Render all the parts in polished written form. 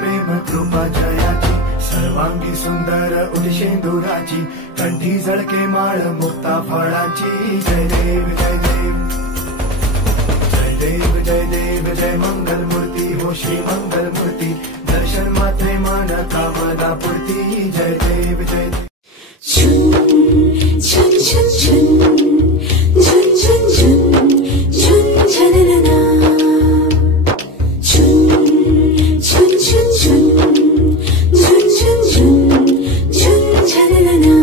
प्रेम कृपा जयाची सर्वांगी सुंदर उदिशेंदुराची कंठी झळके माळ मुक्ता फळाची जय देव जय देव जय देव जय देव जय मंगल मूर्ती हो श्री मंगल मूर्ती दर्शन मात्रे मन कामना पूर्ती जय देव जय देव झुन झुन झुन झुन झुन झुन झुन झुन झननना झुन झुन झुन झुन झुन झुन झुन झुन झननना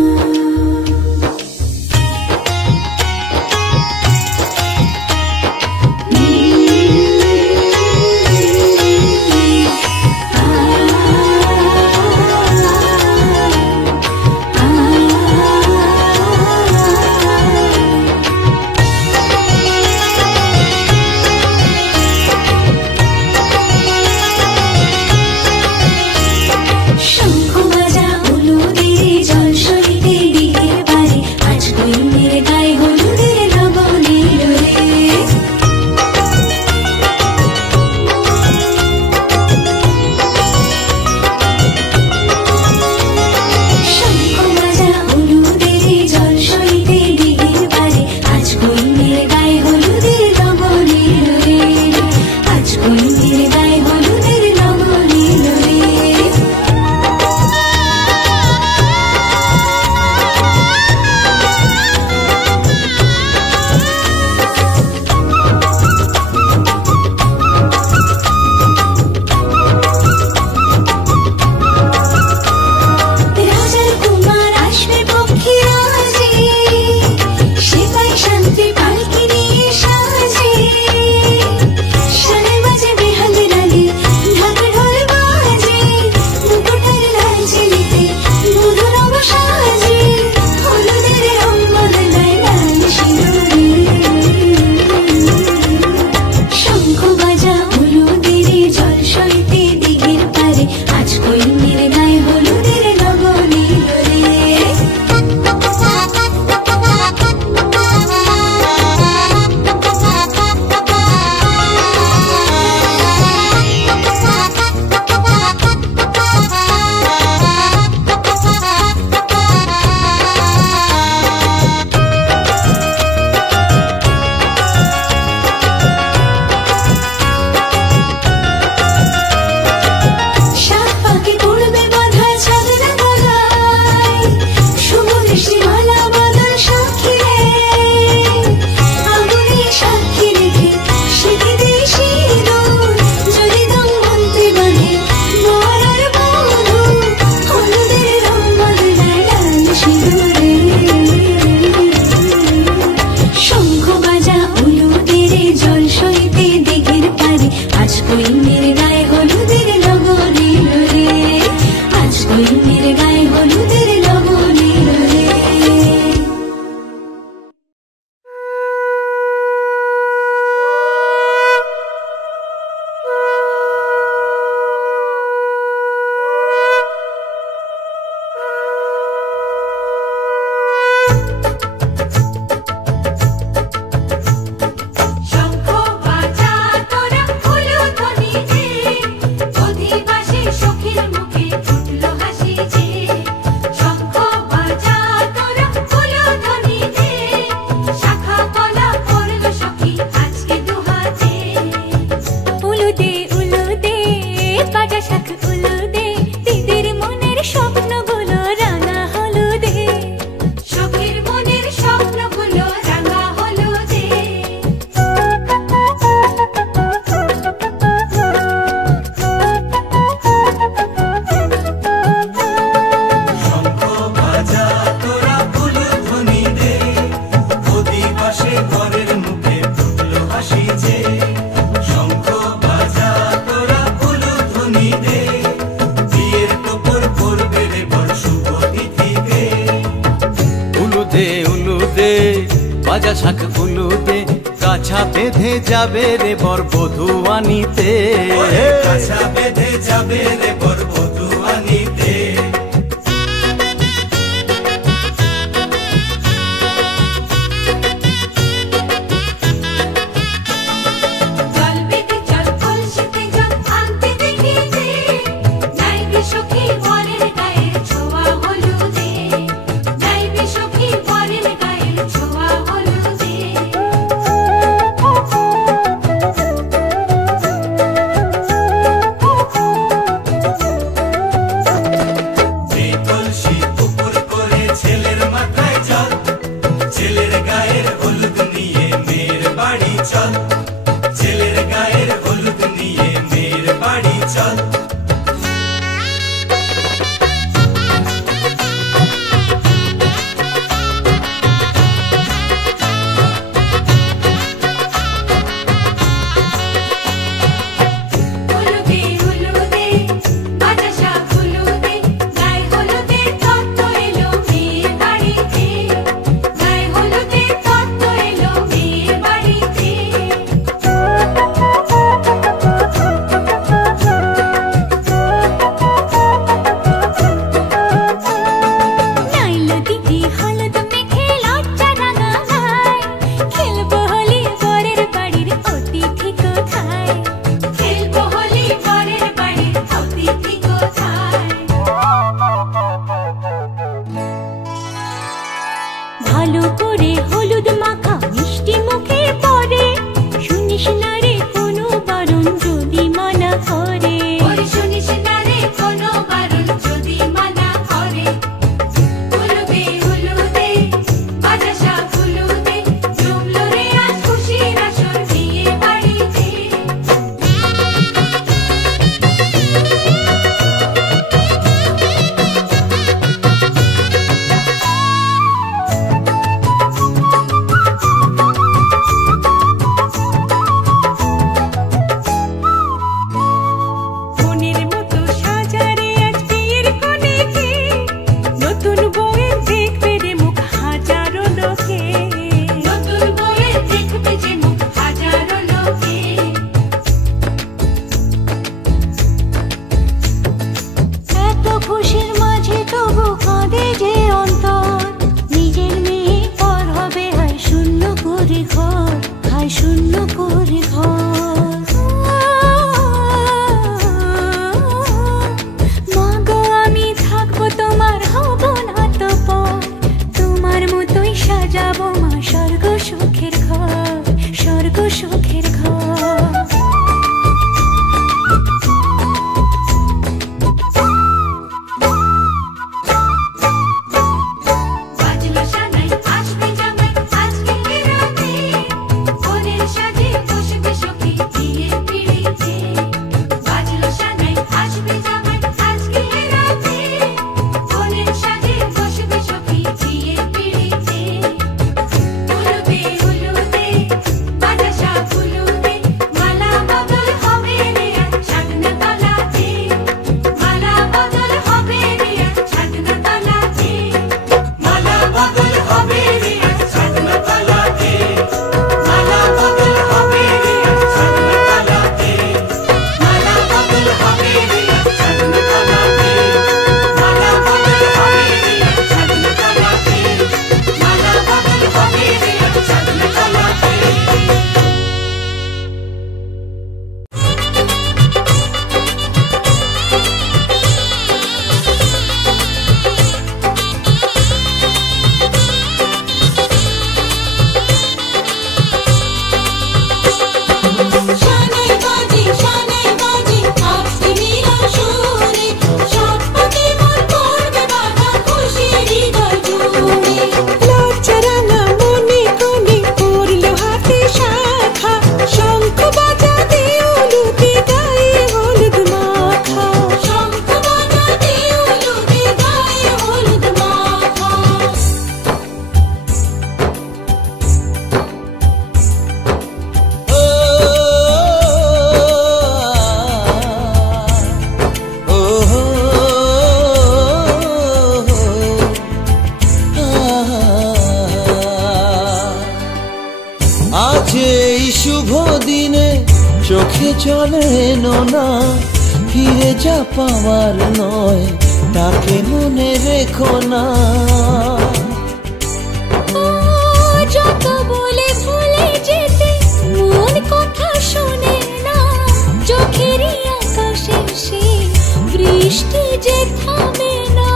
বাজা শাঁখ উলুদে কাছা বেঁধে যাবে রে বর বধূ আনিতে কাছা বেঁধে যাবে রে বর বধূ আনিতে জল বেঁধে জল কলসিতে জল আনতে দেখেছে চোখে জলে এলো না, ফিরে যা পাওয়ার নয়, তাকে মনে রেখো না। যত বলে ভুলে যেতে মন কথা শোনে না, চোখেরই আকাশে সে বৃষ্টি যে থামে না।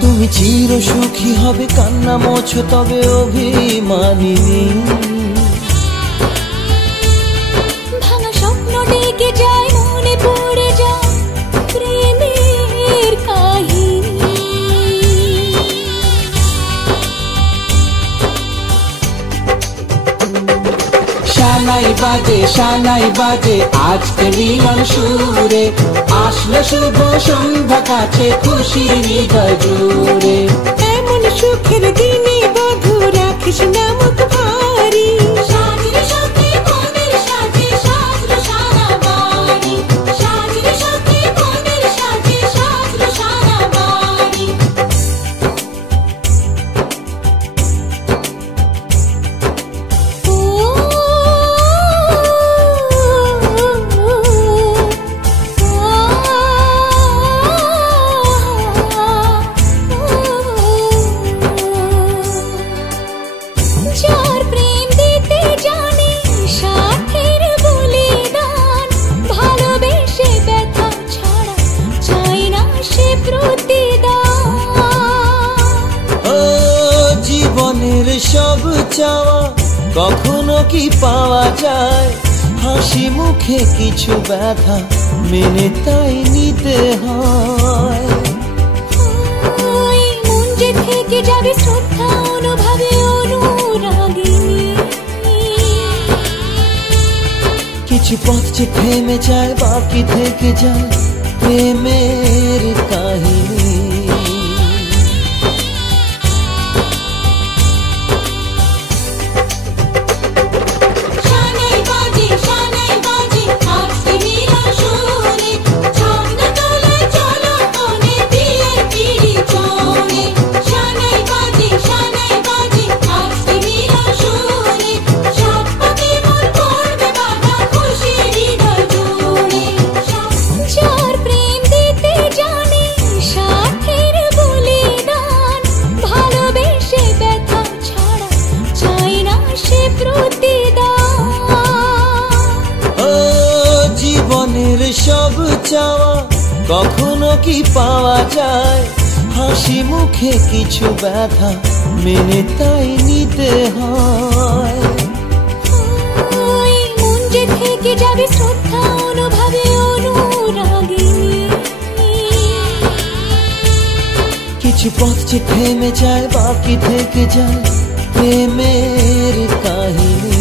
তুমি চির সুখী হবে, কান্না মোছো তবে অভিমানিনী। ভাঙা স্বপ্ন ডেকে যায়, মনে পড়ে যায় প্রেমের কাহিনী। শানাই বাজে শানাই বাজে আজকে মিলন সুরে, আসলো শুভ সন্ধ্যা কাছে খুশির হৃদয় জুড়ে। এমন সুখের দিনে বধূ রাখিস না মুখ ভারী, সাজির সাথে মনের সাজে সাজলো সারা বাড়ি, সাজির সাথে মনের সাজে সাজলো সারা বাড়ি। যার প্রেম দিতে জানে সাথের বলিদান, ভালোবেসে ব্যথা ছাড়া চাই না সে প্রতিদান। ও জীবনের সব চাওয়া কখনো কি পাওয়া যায়, হাসি মুখে কিছু ব্যথা মেনে তাই নিতে হয়। ওই মন যে থেকে যাবে শ্রদ্ধা অনুভবে অনুরাগিনী। কিছু পথ যে থেমে যায়, বাকি থেকে যায় প্রেমের কাহিনী। শানাই বাজে আজকে মিলন সুরে, ঝর্ণা তোলে চলো কোণে বিয়ের পিড়ি চড়ে। শানাই বাজে আজকে মিলন সুরে, সব পাখি মন করবে বাধা খুশির হৃদয় জুড়ে। যার প্রেম দিতে জানে সাথের বলিদান, ভালোবেসে ব্যথা ছাড়া চাই না সে প্রতিদান। ও জীবনের সব চাওয়া কখনো কি পাওয়া যায়, হাসি মুখে কিছু ব্যথা মেনে তাই নিতে হয়। ওই মন যে থেকে যাবে শ্রদ্ধা অনুভবে অনুরাগিনী। কিছু পথ যে থেমে যায়, বাকি থেকে যায় প্রেমের কাহিনী।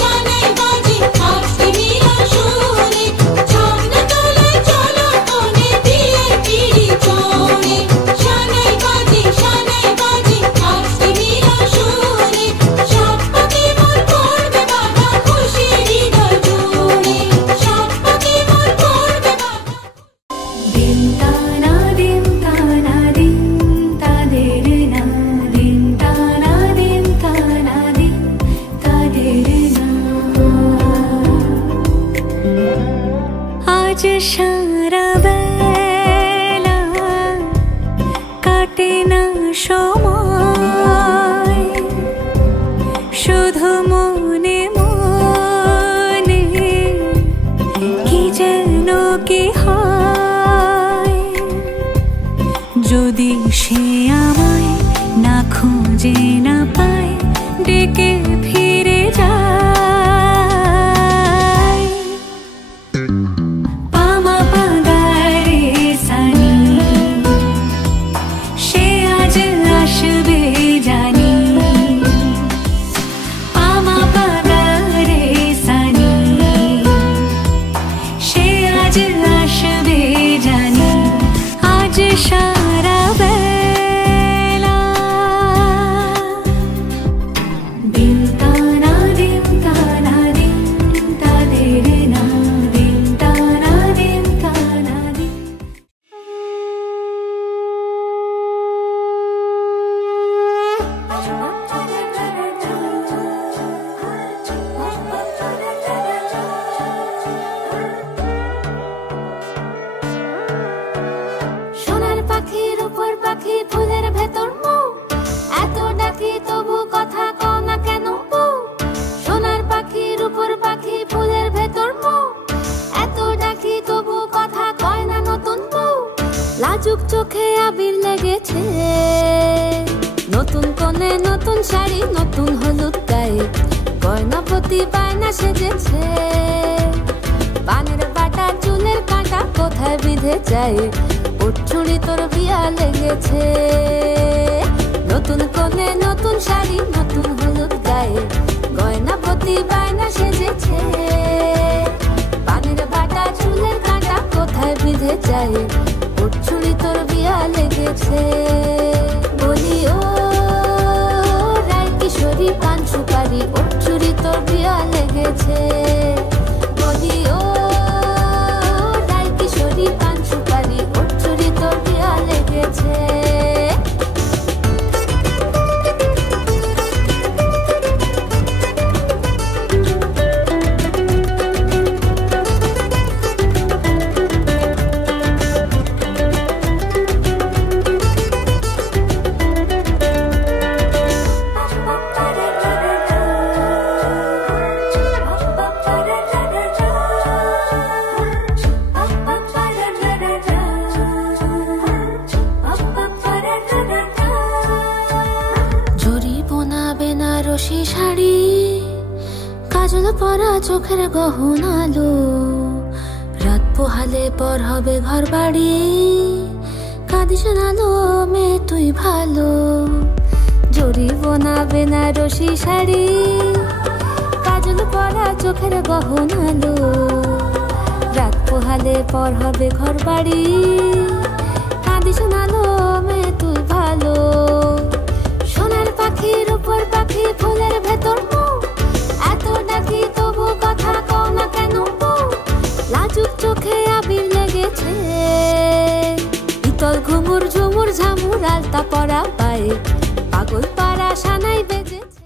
শানাই বাজে আজকে মিলন সুরে, ঝর্ণা তোলে চলো কোণে বিয়ের পিড়ি চড়ে। শানাই বাজে আজকে মিলন সুরে, সব পাখি মন করবে বাধা খুশির হৃদয় জুড়ে। সব পাখি মন করবে বাধা। দিন তানা দিন তাদের না, দিন তানা দিন তাদের না। আজ সারা বেলা কাটে না সময়, শুধু মনে মনে কি যেন কি হয়। যদি সে আমায় না খুঁজে না পায়, ডেকে ফিরে যায়। পামা পাগারে সানি, সে আজ আসবে জানি। পামা পাগারে সানি, সে আজ আসবে জানি। আজ সারা বেলা দিন ডাকি তবু কথা কও না কেন বউ? সোনার পাখি রূপোর পাখি ফুলের ভেতর মৌ, এত ডাকি তবু কথা কয় না নতুন বউ। লাজুক চোখে আবির লেগেছে, নতুন কোণে নতুন শাড়ি নতুন হলুদ গায়ে, গয়নাপতি বায়না সেজেছে। পানের বাটা চুলের কাঁটা কোথায় বিঁধে যায়, ওর চুড়ি তোর বিয়া লেগেছে। নতুন কোণে নতুন শাড়ি নতুন হলুদ গায়ে, গয়নাপতি বায়না সেজেছে। পানের বাটা চুলের কাঁটা কোথায় বিঁধে যায়, ওর চুড়ি তোর বিয়া লেগেছে। বলি ও রায় কিশোরী পান সুপারি, ওর চুড়ি তোর বিয়া লেগেছে। বলি ও রায় কিশোরী পান সুপারি, ওর চুড়ি তোর বিয়া লেগেছে। শাড়ি কাজল পরা চোখের গহনালো, রাত পোহালে পর হবে ঘর বাড়ি, কাঁদিস নালো মেয়ে তুই ভালো। জরি বোনা বেনারসি শাড়ি কাজল পরা চোখের গহনালো, রাত পোহালে পর হবে ঘর বাড়ি, কাঁদিস নালো মেয়ে তুই ভালো। সোনার পাখি রূপোর পাখি ফুলের ভেতর মৌ, এত ডাকি তবু কথা কও না কেন বউ? লাজুক চোখে আবির লেগেছে, ইতল ঘুমুর ঝুমুর ঝামুর আলতা পরা পায়ে, পাগল পাড়া সানাই বেজেছে।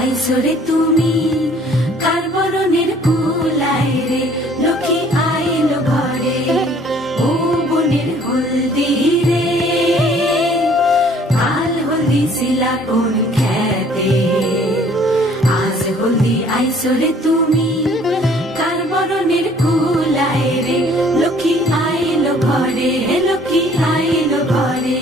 আইসরে তুমি কার বরণের কুলায় রে, লক্ষ্মী আইলো ঘরে ও বনের হলদি রে। কাল হলদি ছিলা কোন খেতে, আজ হলদি আইসরে তুমি কার বরণের কুলায় রে, লক্ষ্মী আইলো ঘরে লক্ষ্মী আইলো ঘরে।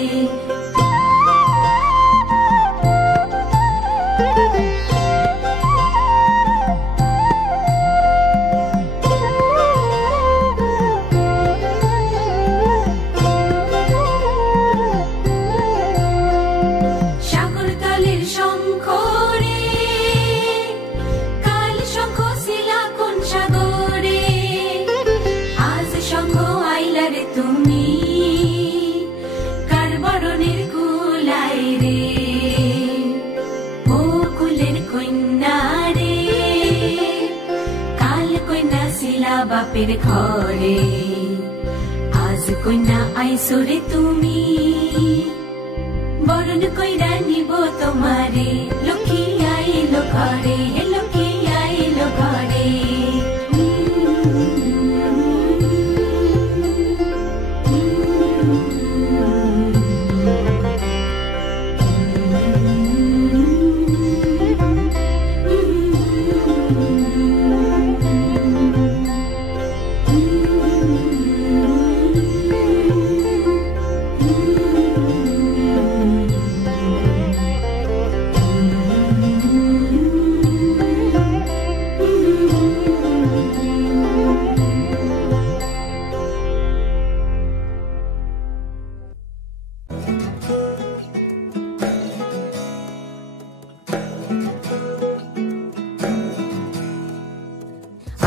বাপের ঘরে আজ কন্যা আইসরে তুমি, বরণ কইরা নিব তোমার লক্ষ্মী আইলো ঘরে, লক্ষ্মী আইলো ঘরে।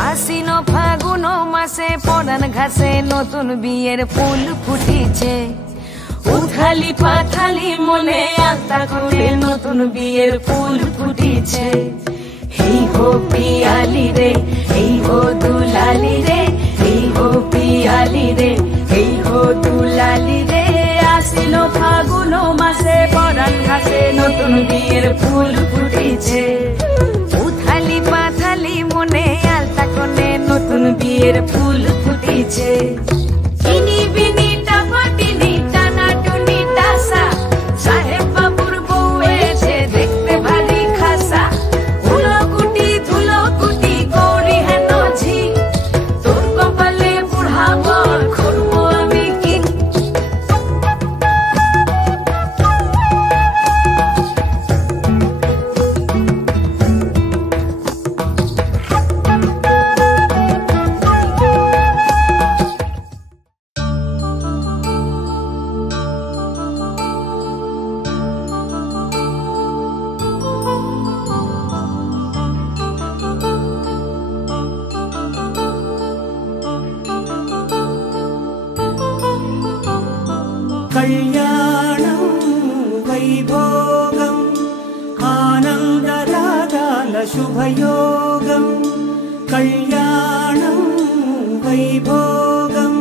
আশ্বিন ফাগুন মাসে পরান ঘাসে নতুন বিয়ের ফুল ফুটিছে, উথালি পাথালি মনে আত্মা করে নতুন বিয়ের ফুল ফুটিছে। এই হো পিয়ালি রে, এই হো দুলালি রে, এই হো পিয়ালি রে, এই হো দুলালি রে। আশ্বিন ফাগুন মাসে পরান ঘাসে নতুন বিয়ের ফুল ফুটিছে, উথালি পাথালি মনে আলতা কোণে নতুন বিয়ের ফুল ফুটিছে। ইনি বিনি টাপাটিনি টানা টুনি টাসা, সাহেব বাবুর বউ এসে দেখতে ভারী খাসা। ধুলো কুটি গৌরী হেন ঝি, তোর কপালে বুড়া বর করবো আমি কি। కళ్యాణం వైభోగం ఆనందరాగాల శుభయోగం, కళ్యాణం వైభోగం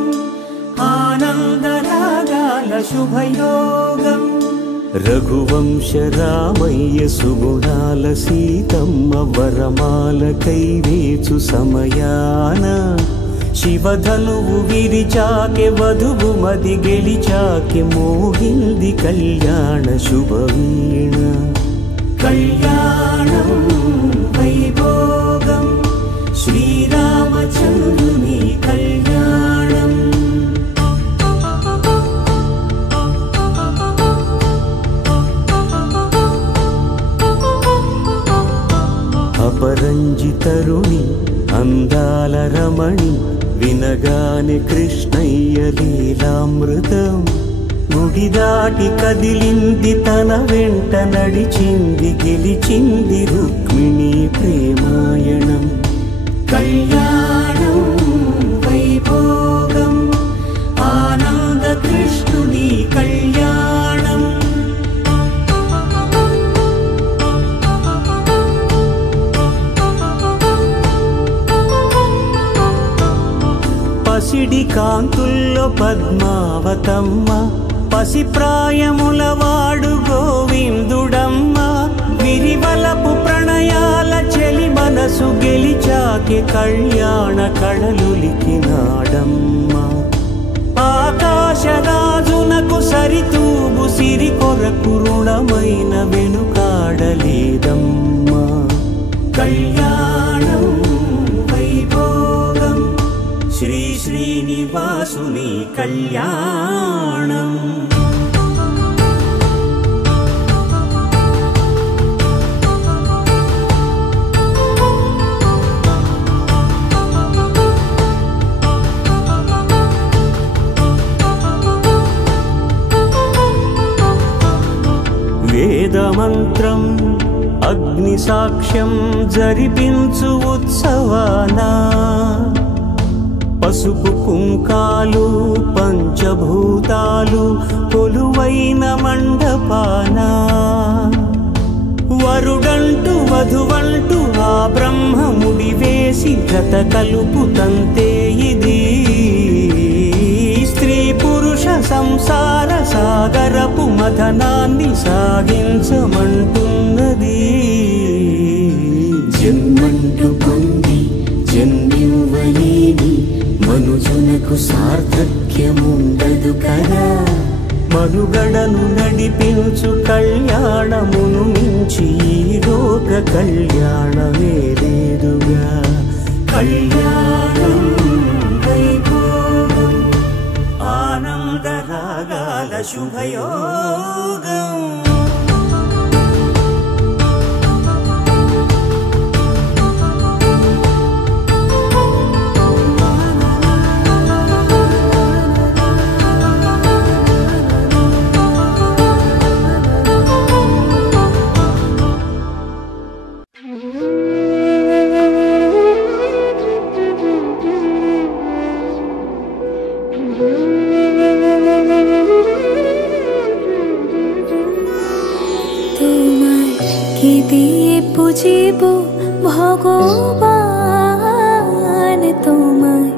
ఆనందరాగాల శుభయోగం. రఘువంశ రామయ్య సుగుణాల సీతమ్మ వరమాల కైవేచు సమయాన, శివధనువు విరిచాకె వధువు మది గెలిచాకె మోహింది కళ్యాణ శుభవీణ. కళ్యాణం వైభోగం శ్రీరామచంద్రుని కళ్యాణం. అపరంజి తరుణి అందాల రమణి, వినగానే కృష్ణయ్య లీలామృతం. గుడి దాటి కదిలింది తన వెంట నడిచింది, గెలిచింది రుక్మిణి ప్రేమాయణం. కళ్యాణం వైభోగం ఆనంద కృష్ణుని కళ్యాణం. పసిడి కాంతుల్లో పద్మావతమ్మ, పసిప్రాయముల వాడు గోవిందుడమ్మ. విరివలపు ప్రణయాల చెలి మనసు గెలిచాకే కళ్యాణ కళలులికినాడమ్మ. ఆకాశరాజునకు సరితూగు సిరి కొరకు రుణమైన వెనుకాడలేదమ్మ. కళ్యాణం వైభోగం శ్రీ శ్రీనివాసుని కళ్యాణం. వేదమంత్రం అగ్ని సాక్ష్యం జరిపించు ఉత్సవానా, పసుపు కుంకాలు పంచభూతాలు కొలువైన మండపాన. వరుడంటూ వధువంటూ ఆ బ్రహ్మముడి వేసి గత కలుపు తంతే ఇది. స్త్రీ పురుష సంసార సాగరపు మథనాన్ని సాగించమంటున్నది. జన్మంటూ పొంది జన్మివ్వలేని మనుజునకు సార్థక్యముండదు కదా. మనుగడను నడిపించు కళ్యాణమును మించి ఈ లోక కళ్యాణమే లేదుగా. కళ్యాణం వైభోగం ఆనందరాగాల శుభయోగం. বুঝিব ভগবান, তোমায়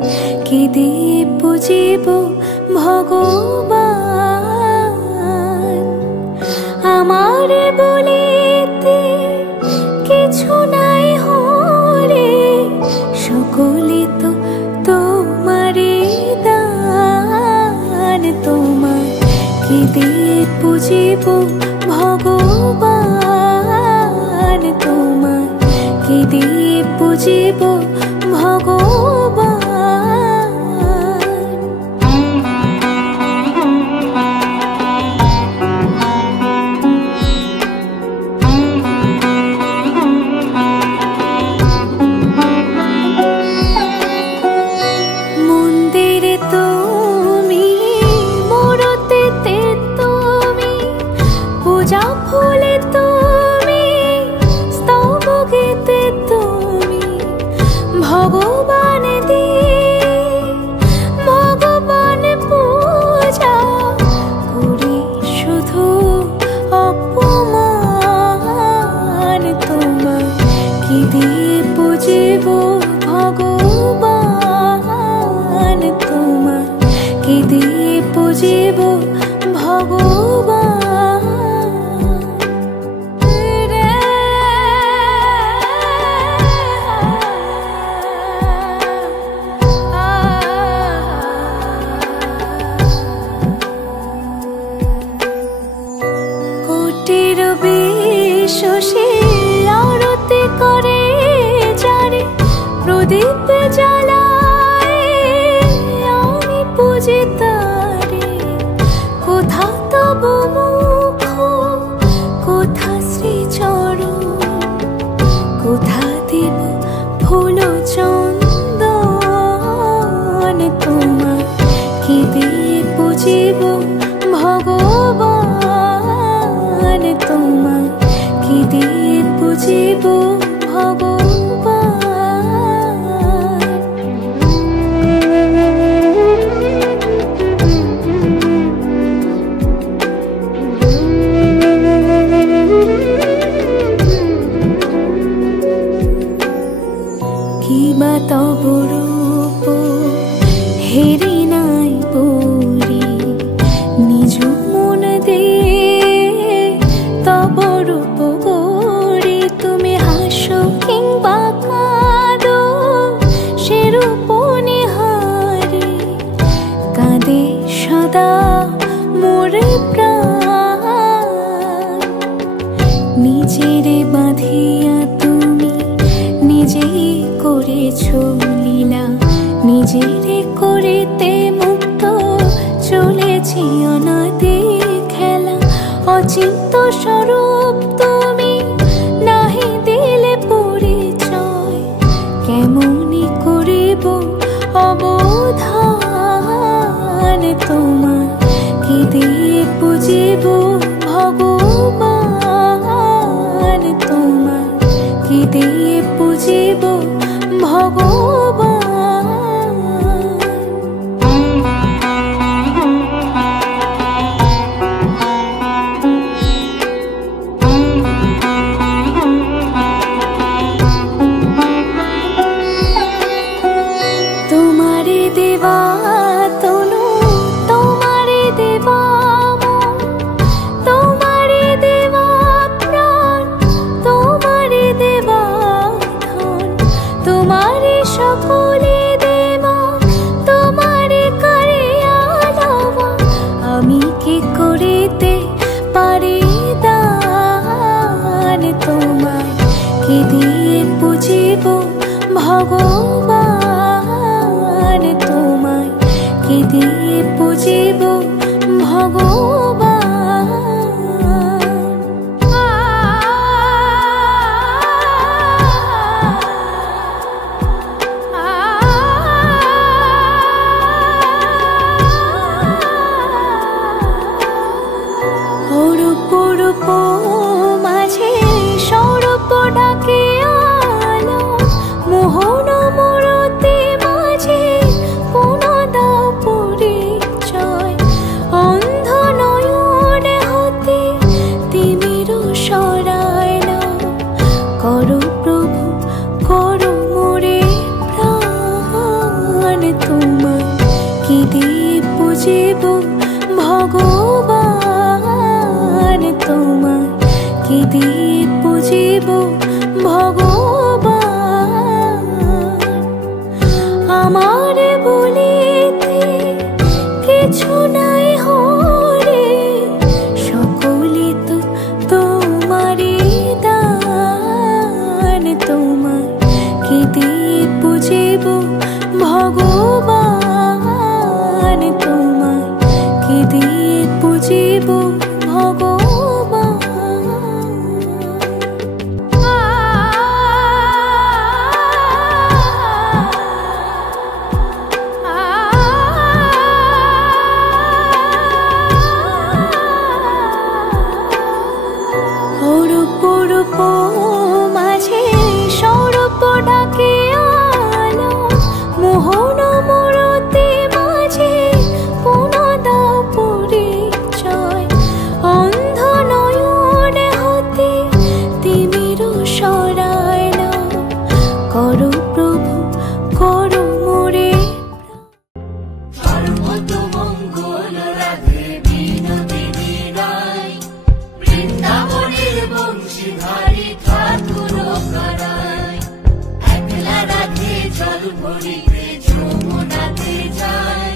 কি দিয়ে বুঝিব ভগবান। আমারে বলিতে কিছু নাই হরে, সকলে তো তোমারে দান। তোমায় কি দিয়ে বুঝিব ভগবান, তোমায় কি দিয়ে বুঝিব ভগবান। মন্দিরে তুমি, মূরতিতে তুমি, পূজা ফুলে তুমি, স্তব গীতে তুমি, ভগবান দিয়ে ভগবান পূজা করি শুধু অপমান। তোমায় কি দিয়ে বুঝিব ভগবান, তোমায় কি দিয়ে বুঝিব ভগবান। কোটির বিশ্বসে আরতি করে যারে, প্রদীপ জ্বালায় আমি পুজি তারে। কোথা তব মুখ, কোথা শ্রীচরণ, কোথা দেব ফুল চন্দন। তোমায় কি দিয়ে বুঝিব ভগবান, তোমায় কি দিয়ে বুঝিব ভগবান। কিবা তব রূপ হেরি নাই পরি, নিজ মন দিয়ে তব রূপ গড়ি। তুমি হাসো কিংবা কাঁদো সে রূপ নিহারি, কাঁদে সদা মোরে প্রাণ। নিজেরে বাঁধিয়া তুমি নিজেই করেছ লীলা, নিজেরে করিতে মুক্ত চলেছি অনাদি খেলা। অচিন্ত স্বরূপ তুমি নাহি দিলে পরিচয়, কেমনি করিব অবধান। তোমায় কি দিয়ে বুঝিব ভগবান, তোমায় কি দিয়ে বুঝিব ভগবান। তোমারে দেবা তনু, তোমারে দেবা মন, তোমারে দেবা প্রাণ, তোমারে দেবা ধন। কি দিয়ে বুঝিব ভগবান তোমায়, কি দিয়ে বুঝিব ভগবান। অরূপ মাঝে সৌরভ ডাকে আলো, মোহন মূরতি মাঝে পুন দাও পরিচয়। অন্ধ নয়ন হতে তিমির সরায় না, করো প্রভু করো মোরে প্রাণ তোমায়, কি দিয়ে বুঝিব ভগবান তোমায়, কি দিয়ে বুঝিব ভগবান। আমার বলিতে কিছু নাই হরে, সকলে তো তোমারই দান তোমায়, কি দিয়ে বুঝিব ভগবান তোমায়, কি দিয়ে বুঝিব ভগবান। অরূপ মাঝে সৌরভ ডাকে আলো, মোহন মূরতি মাঝে পুন দাও পরিচয়। অন্ধ নয়ন হতে তিমির সরায় না, করো প্রভু করো মোরে। সর্বতমঙ্গল রাধে বিনোদিনী রায়, বৃন্দাবনের বংশীধারী ঠাকুর করায়। একলা রাধে জল ভরিতে যমুনাতে যায়,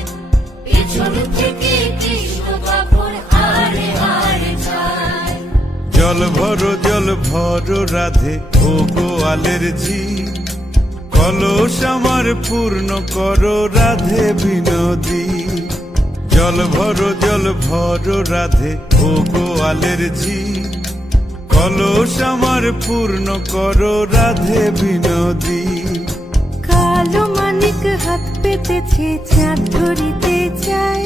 পেছন থেকে কৃষ্ণ কাপড় হারে হারে যায়। জল ভরো রাধে ও গোয়ালের ঝি, কলস আমার পূর্ণ করো রাধে বিনোদী। জল ভরো রাধে ও গোয়ালের ঝি, কলস আমার পূর্ণ করো রাধে বিনোদী। কালো মানিক হাত পেতেছে চাঁদ ধরিতে চাই,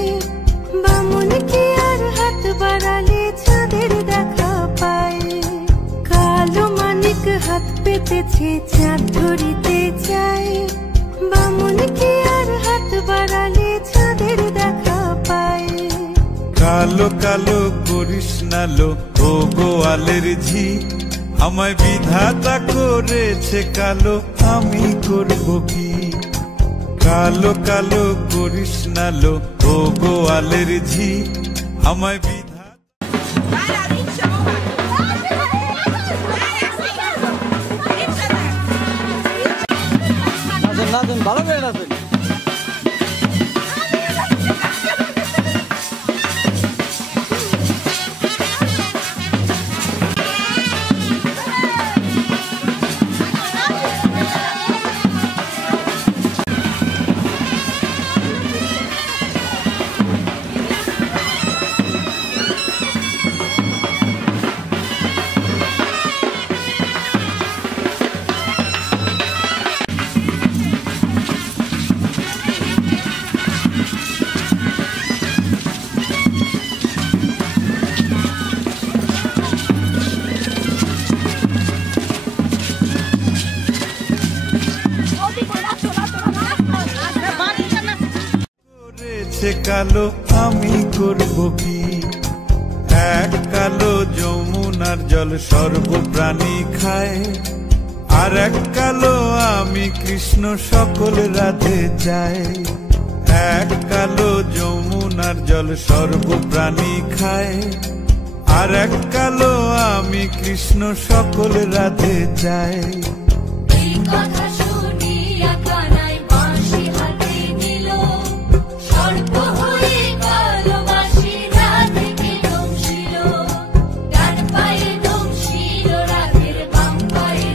বামুন কি আর হাত বাড়ালে চাঁদের দেখা পায়। কালো মানিক হাত পেতেছে চাঁদ ধরিতে চাই, বামুন কি আর হাত বাড়ালে চাঁদের দেখা পায়। কালো কালো করিস না লো ও গোয়ালের ঝি, আমায় বিধাতা করেছে কালো আমি করব কি। কালো কালো করিস না লো ও গোয়ালের ঝি, আমায় ভালো বেড়ে আছেন। কালো আমি করব কি। এক কালো যমুনার জল সর্বপ্রাণী খায়, আর এক কালো আমি কৃষ্ণ সকল রাধে চাই। এক কালো যমুনার জল সর্বপ্রাণী খায়, আর এক কালো আমি কৃষ্ণ সকল রাধে চাই। এই কথা শুনিয়া কানাই বাঁশি হাতে নিল, সর্প হয়ে কালো বাঁশি রাধেকে দংশিল। ডান পায়ে দংশিল রাধের, বাম পায়ে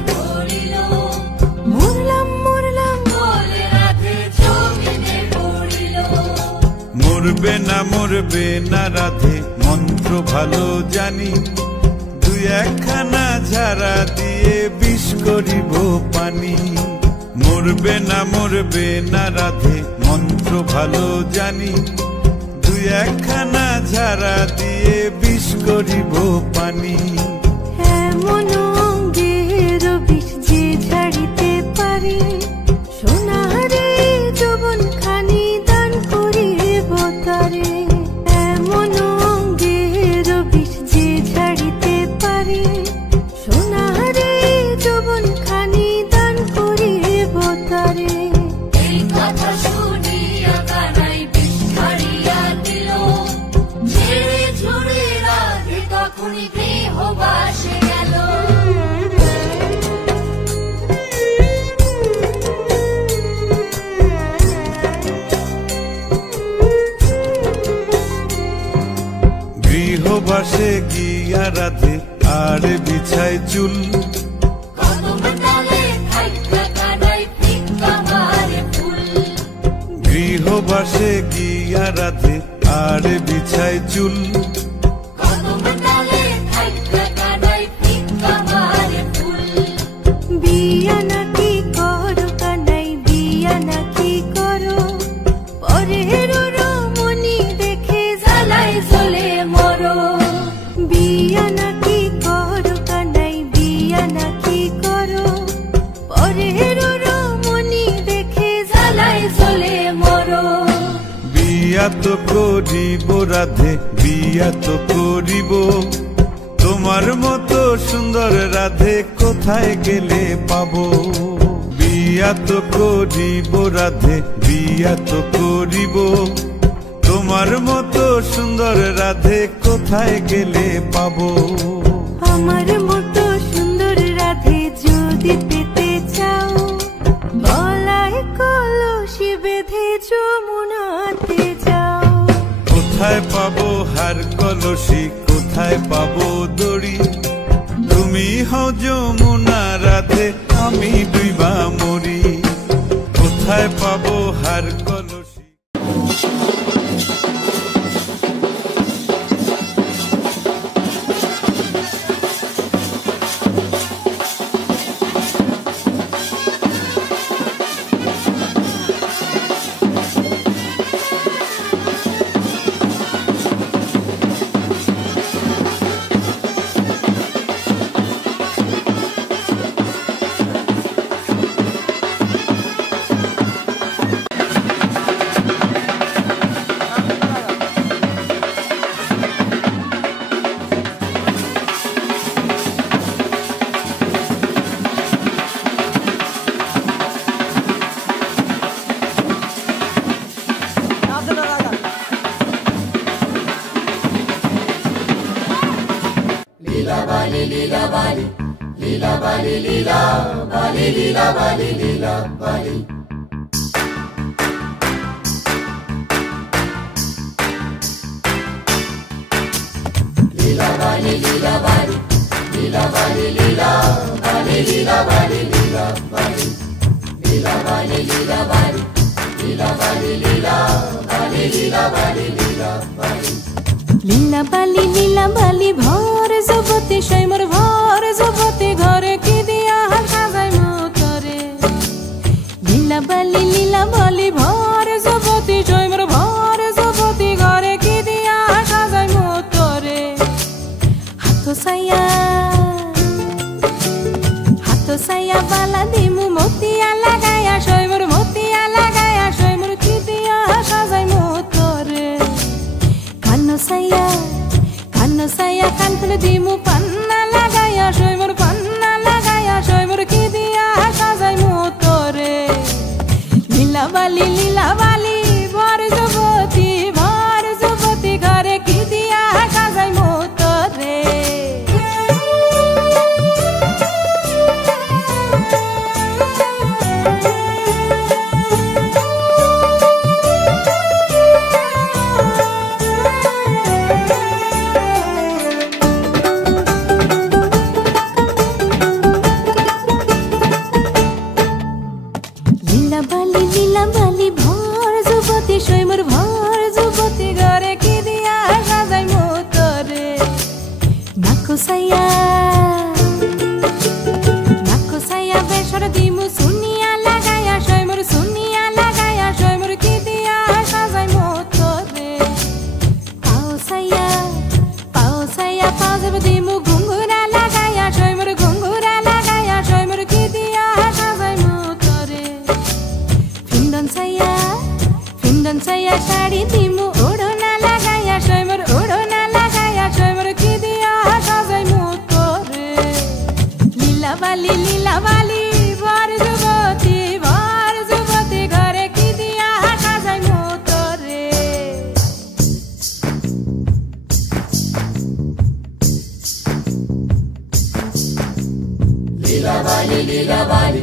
মরবে না রাধে মন্ত্র ভালো জানি, দুই একখানা ঝাড়া দিয়ে বিষ করিব পানি। মরবে না রাধে মন্ত্র ভালো জানি, দুই একখানা ঝাড়া দিয়ে বিষ করিব পানি। এমন অঙ্গের বিষ যে ঝাড়িতে পারে, সোনারে যৌবন খানি দান করিব তারে। এমন অঙ্গের বিষ যে ঝাড়িতে পারে, সোনারে যৌবন খানি দান করিব তারে। এই কথা শুনিয়া কানাই বিষ ছাড়িয়া দিল, ঝেড়ে ঝুড়ে রাধে তখনই গৃহবাসে গেল। গৃহবাসে গিয়া রাধে আর বিছায় চুল, গৃহবাসে গিয়া রাধে আর বিছায় চুল। বিয়া নাকি করো কানাই, বিয়া নাকি করো, পরের রমণী দেখে জ্বালায় জ্বলে মরো। বিয়া নাকি করো কানাই, বিয়া নাকি করো, পরের রমণী দেখে জ্বালায় জ্বলে মরো। বিয়া তো করিব রাধে বিয়া তো করিব, তোমার মতো সুন্দর রাধে কোথায় গেলে পাবো। বিয়া তো করিব রাধে বিয়া তো করিব, তোমার মতো সুন্দর রাধে কোথায় গেলে পাবো। আমার মতো সুন্দর রাধে যদি পেতে চাও, গলায় কলসি বেঁধে যমুনাতে যাও। কোথায় পাবো হার কলসি কোথায় পাবো দড়ি, তুমি হও যমুনা রাধে আমি ডুইবা মরি। কোথায় পাবো হার কলসি। লীলা বালি ভর জগতে সৈমর ভর জগতে ঘরে কি দিয়া সাজাই মতরে। লীলা বালি ভর জগতে সৈমর ভর জগতে ঘরে কি দিয়া সাজাই মতরে। হাত সাইয়া বালা দিমু মতিয়া লাগায়া সৈমর মতিয়া লাগায়া সৈমর কি দিয়া সাজাই মতরে। কানো সাইয়া কান খুলে দিমু পান্না লাগায়া সৈমর পান্না লাগায়া সৈমর কি দিয়া সাজাই মতরে। লীলা বালি ভর যুবতী ঘরে কি দিয়া সাজাই মতরে। बर যুবতী ঘরে কি দিয়া সাজাই মোতরে লীলা বালি লীলা বালি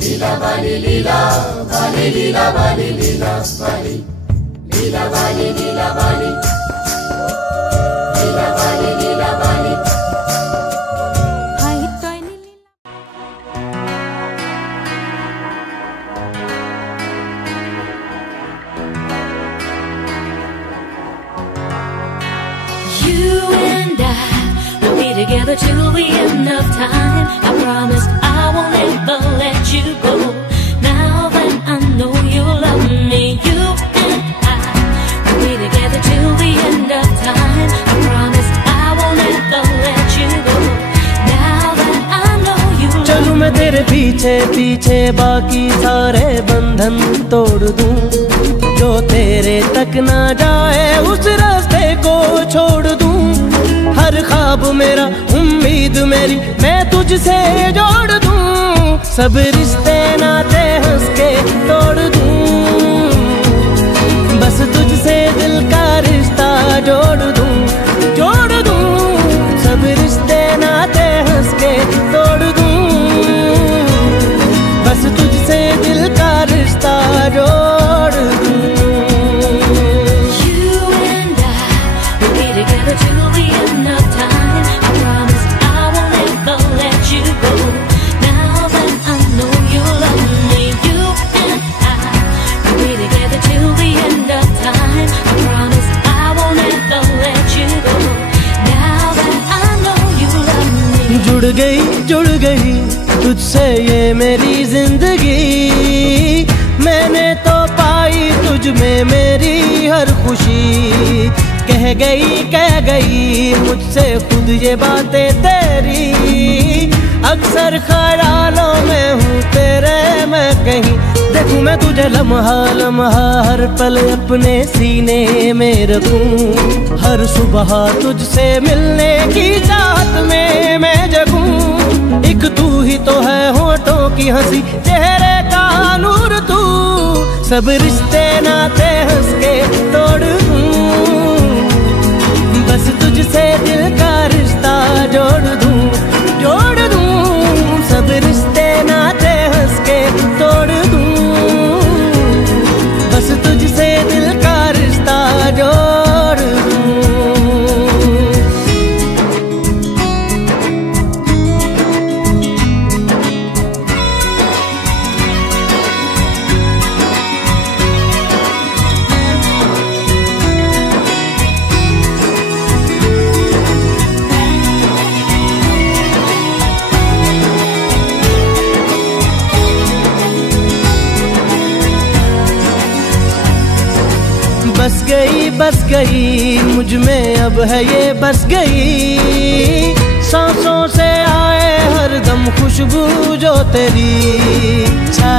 লীলা বালি লীলা বালি লীলা বালি লীলা বালি লীলা বালি লীলা বালি লীলা বালি লীলা বালি Together till the end of time. I promise I won't ever let you go. Now that I know you love me, you and I will be together till the end of time. I promise I won't ever let you go. Now that I know you love me. चलूं मैं तेरे पीछे पीछे बाकी सारे बंधन तोड़ दूं, जो तेरे तक ना जाए उस रास्ते को छोड़ दूं। हर ख्वाब मेरा उम्मीद मेरी मैं तुझसे जोड़ दूं, सब रिश्ते नाते हंस के तोड़ दूं, बस तुझसे दिल का रिश्ता जोड़ दूं, सब रिश्ते नाते हंस के तोड़ दूं, बस तुझसे दिल का रिश्ता जोड़ दूं। Together till the end of time. I promise I won't ever let you go. Now that I know you love me, you and I will be together till the end of time. I promise I won't ever let you go. Now that I know you love me. जुड़ गई तुझसे ये मेरी जिंदगी, मैंने तो पाई तुझ में मेरी हर खुशी। कह गई मुझसे खुद ये बातें तेरी, अक्सर ख्यालों में हूँ तेरे मैं कहीं, देखूं मैं तुझे लम्हा लम्हा हर पल अपने सीने में रखूं, हर सुबह तुझसे मिलने की चाहत में मैं जगूं। एक तू ही तो है होठों की हंसी चेहरे का नूर तू, सब रिश्ते नाते हंस के तोड़ दूं, बस तुझसे दिल का रिश्ता जोड़ दूं, सब रिश्ते नाते हंस के तोड़ दूं, बस तुझसे दिल का रिश्ता जोड़ दूं। बस गई मुझ में अब है ये बस गई, सांसों से आए हर दम खुशबू जो तेरी, छा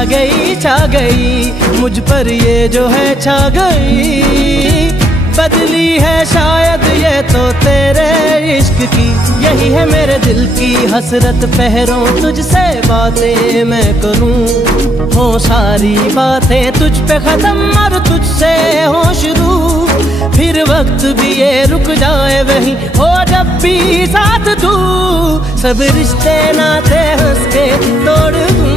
गई मुझ पर ये जो है छा गई, बदली है शायद ये तो तेरे इश्क की, यही है मेरे दिल की हसरत पहरों तुझसे बातें मैं करूं, हो सारी बातें तुझ पे खत्म और तुझसे हो शुरू, फिर वक्त भी ये रुक जाए वहीं हो जब भी साथ तू, सब रिश्ते नाते हंस के तोड़ दूं,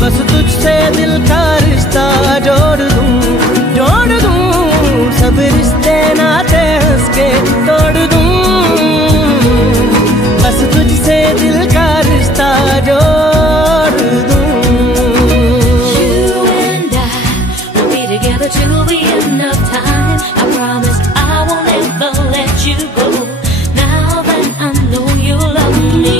बस तुझसे दिल का रिश्ता जोड़ दूं, सब रिश्ते नाते हंस के तोड़ दूं, बस तुझसे दिल का रिश्ता जोड़ दूं। Together till the end of time. I promise I won't ever let you go. Now that I know you love me.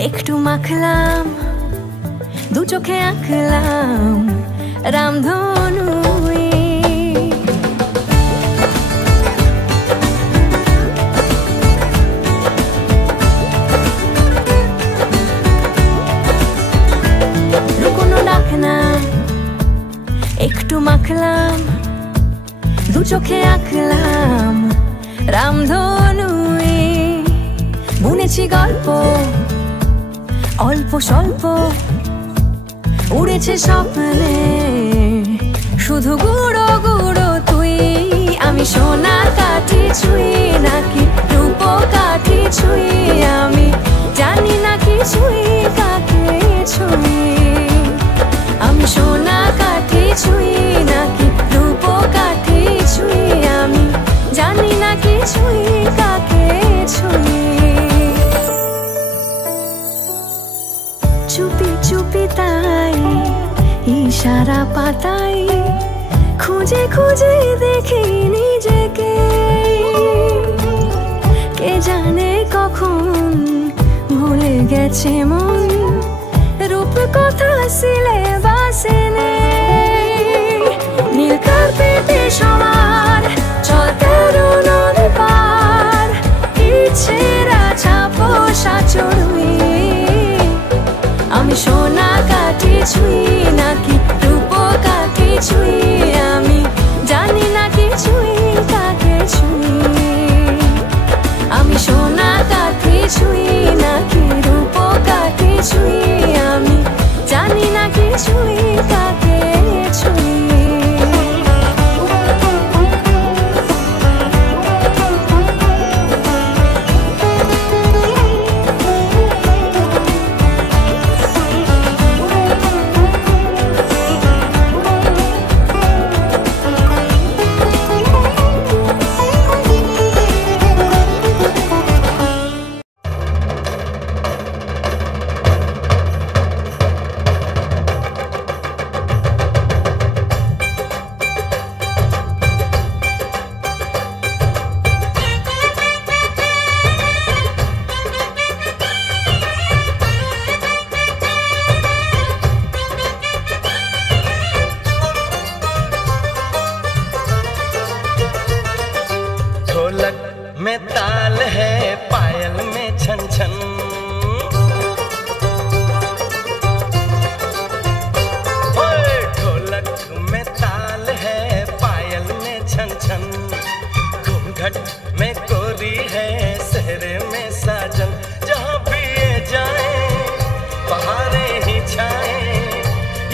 একটু মাখলাম দু চোখে আঁকলাম রামধনু রুকোনো ডাকনা একটু মাখলাম দু চোখে আঁকলাম রামধনু বুনেছি গল্প অল্প স্বল্প উড়েছে স্বপ্নে শুধু গুঁড়ো গুঁড়ো তুই আমি সোনার কাঠি ছুঁই নাকি রূপ কাঠি ছুঁই আমি জানি না কি ছুঁই কাকে ছুঁই আমি সোনা কাঠি ছুঁই নাকি রূপ কাঠি ছুঁই আমি জানি না কি ছুঁই কাকে ছুঁই চুপি চুপি তাই ইশারা পাতাই খুঁজে খুঁজে দেখি নিজেকে কে জানে কখন ভুলে গেছে মন রূপ কথা সিলেবাসে নেই নীল কার্পেটে সবার চলতে নদী পার ইচ্ছেরা ছাপোষা চড়ুই আমি সোনা কাঠি ছুঁই নাকি রূপ কাঠি ছুঁই আমি জানি না কি ছুঁই কাকে ছুঁই আমি সোনা কাঠি ছুঁই নাকি রূপ কাঠি ছুঁই আমি জানি না কি ছুঁই কাকে ছুঁই में ताल है पायल में छन छन ढोलक में ताल है पायल में छन छन घूंघट में कोरी है सहरे में साजन जहाँ भी ये जाए बहारें ही छाए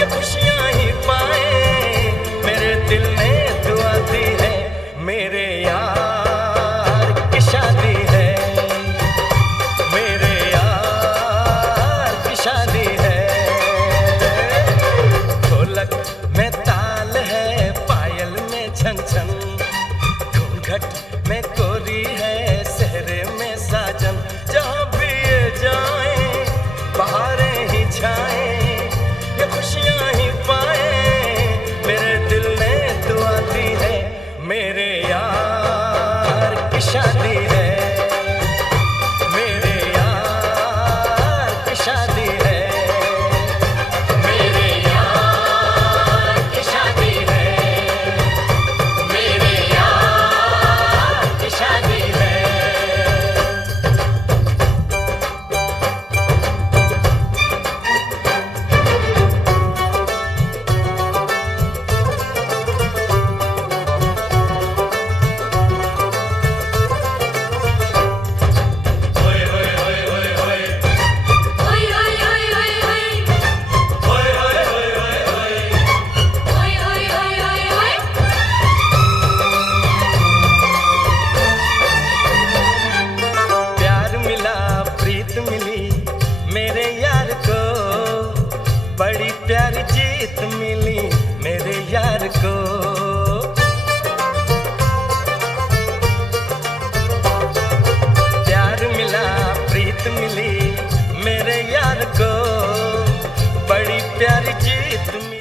ये खुशियाँ ही पाए मेरे दिल ने दुआ दी है मेरे यार शादी है मेरे यार की शादी है ढोलक में ताल है पायल में छन छन घूंघट में कोरी है सहरे में साजन जहाँ भी ये जाए बहारें ही छाए ये खुशियाँ ही पाए मेरे दिल ने दुआ दी है मेरे यार की शादी है मेरे यार की शादी है मेरे यार की शादी है मेरे यार की शादी है बड़ी प्यारी जीत मिली मेरे यार को प्यार मिला प्रीत मिली मेरे यार को बड़ी प्यारी जीत मिली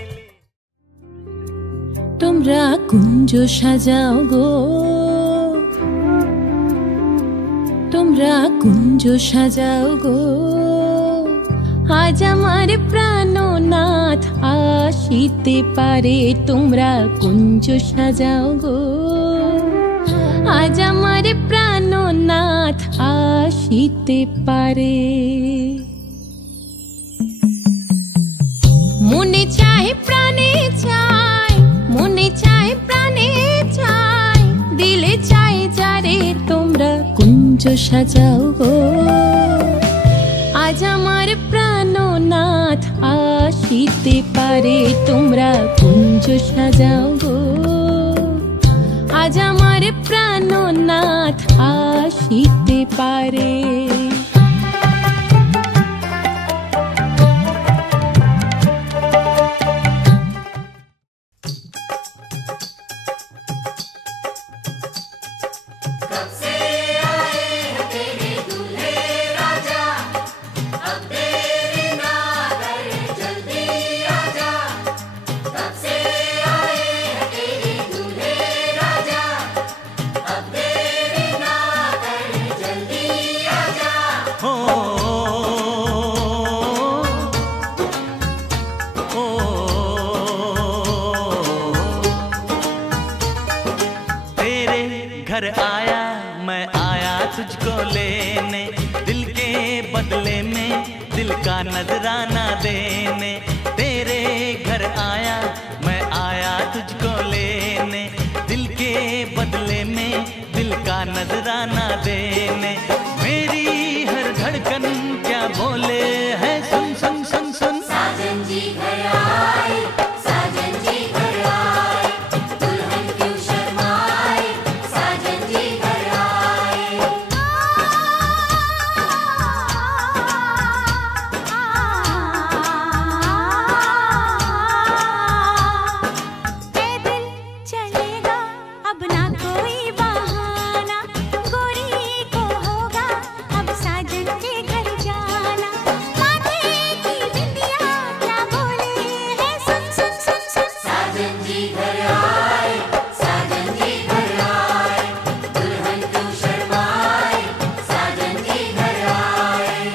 তোমরা কুঞ্জ সাজাও গো তোমরা কুঞ্জ সাজাও গো আজ আমার প্রাণনাথ আসিতে পারে তোমরা কুঞ্জ সাজাও গো আজ আমার প্রাণনাথ আসিতে পারে মনে চায় প্রাণে চায় মনে চায় প্রাণে চায় দিলে চায় যারে তোমরা কুঞ্জ সাজাও গো আজ আমার প্রাণনাথ আসিতে পারে তোমরা কুঞ্জ সাজাও গো আজ আমার প্রাণনাথ আসিতে পারে घर आया मैं आया तुझको लेने दिल के बदले में दिल का नजराना देने तेरे घर आया मैं आया तुझको लेने दिल के बदले में दिल का नजराना देने मेरी हर धड़कन क्या बोले है सुन सुन सुन सुन साजन जी घर आए साजन जी घर आए दुल्हन क्यों शर्माए साजन जी घर आए पैदल चलेगा अब ना कोई बहाना गोरी को होगा अब साजन के घर जाना माथे की बिंदिया क्या बोले है सुन सुन सुन सुन साजन जी घर आए साजन जी घर आए दुल्हन क्यों शर्माए साजन जी घर आए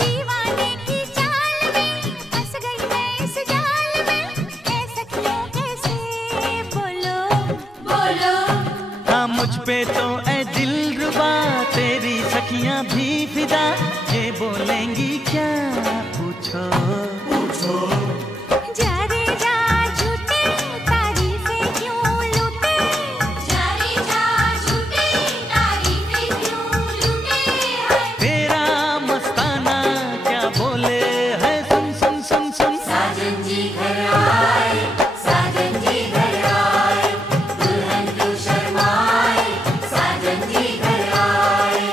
दीवाने की चाल में फंस गई मैं इस जाल में ऐ सखियों कैसे बोलो बोलो हाँ मुझ पे तो ऐ दिल रुबा तेरी सखियां भी फिदा ये बोलेंगी क्या पूछो पूछो जा रे जा झूठे तारीफें क्यों लूटे जा रे जा झूठे तारीफें क्यों लूटे हैं तेरा मस्ताना क्या बोले है सुन सुन सुन सुन साजन जी घर आए साजन जी घर आए दुल्हन क्यों शर्माए साजन जी घर आए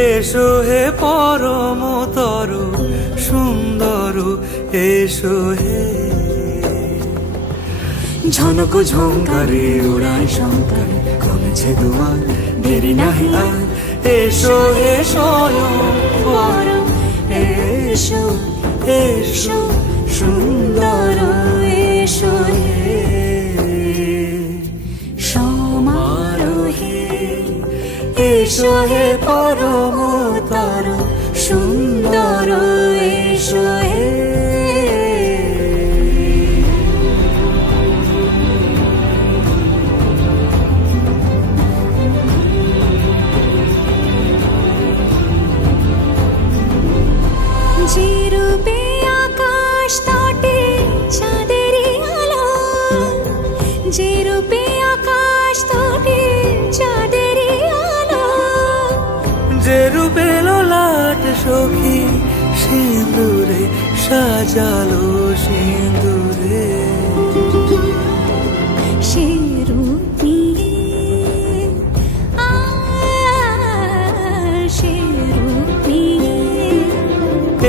এসো হে পরমতর সুন্দর এসো হে ঝনক ঝঙ্কারে উড়ায় শঙ্কারে কমেছে দুয়ার দেরি নাহি আর এসো হে স্বয়ং পরম এসো এসো সুন্দর এসো হে সমারোহে এসো হে পরমতর সুন্দর এসো হে যে রূপে আকাশ তটে চাঁদেরই আলো, যে রূপে আকাশ তটে চাঁদেরই আলো, যে রূপে ললাট সখী সিঁদুরে সাজালো সিঁদুরে সে রূপ নিয়ে সে রূপ নিয়ে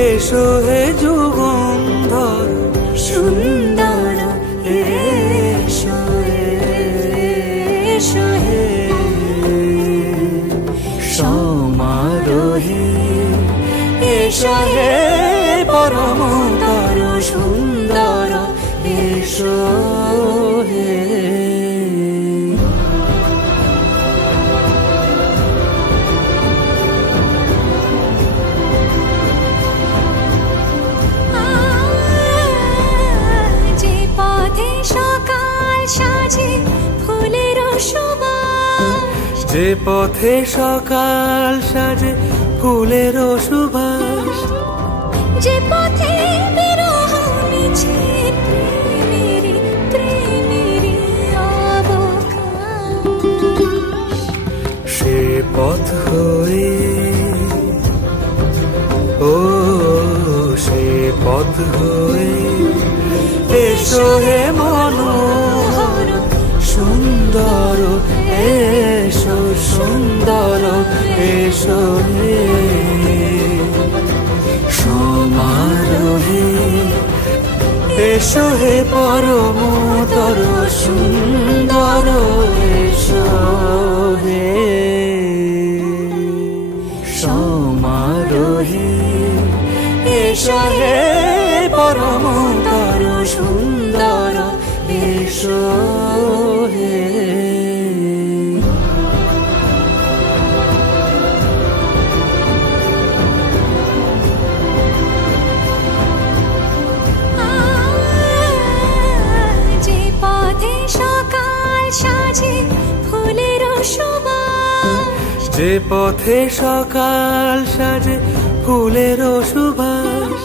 এসো হে যুগন্ধর সুন্দর এসো এসো হে সমারোহে এসো হে পরমতর সুন্দর এসো হে যে পথে সকাল সাজে ফুলের সুবাস, যে পথে সকাল সাজে ফুলের সুবাস, যে পথে বিরহ মিছে প্রেমেরই প্রেমেরই অবকাশ, সে পথ হয়ে ও সে পথ হয়ে এসো হে মনোহর সুন্দর এসো সুন্দর এসো হে সমারোহে এসো হে পরমতর সুন্দর এসো হে সমারোহে এসো হে পরমতর সুন্দর এসো হে যে পথে সকাল সাজে ফুলের সুবাস, যে পথে সকাল সাজে ফুলের সুবাস,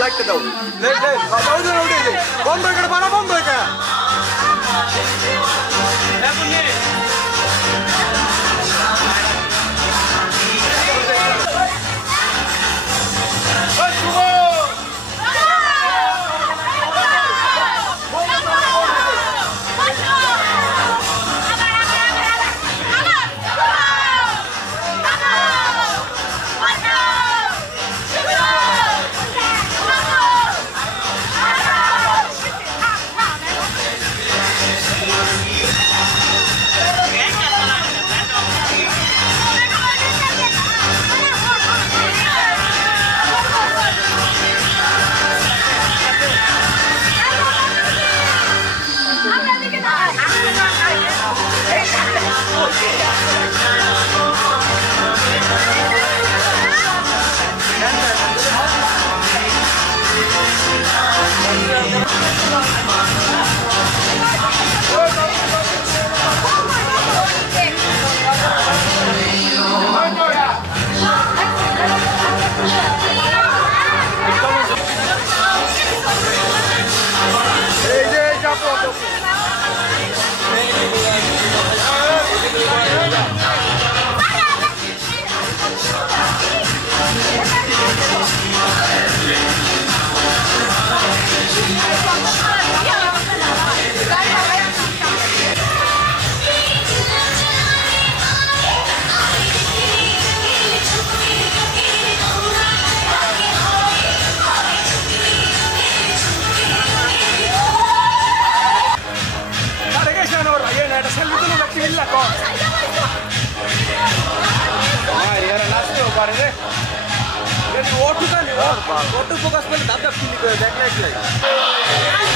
লাইটটা দাও বন্ধ করে বানা বন্ধ হয়ে গেছে What focus पर दादा फील कर देखना है क्या?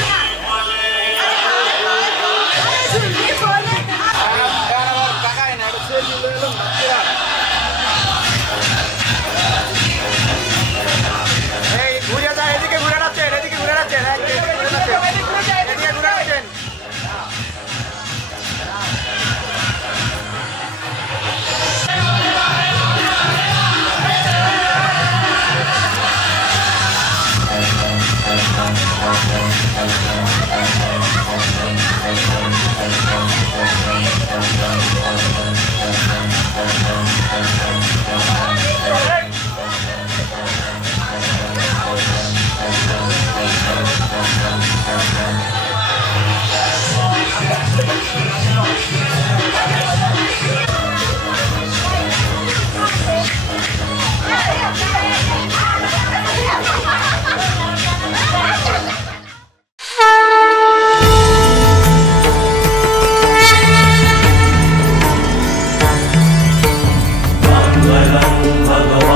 भगवान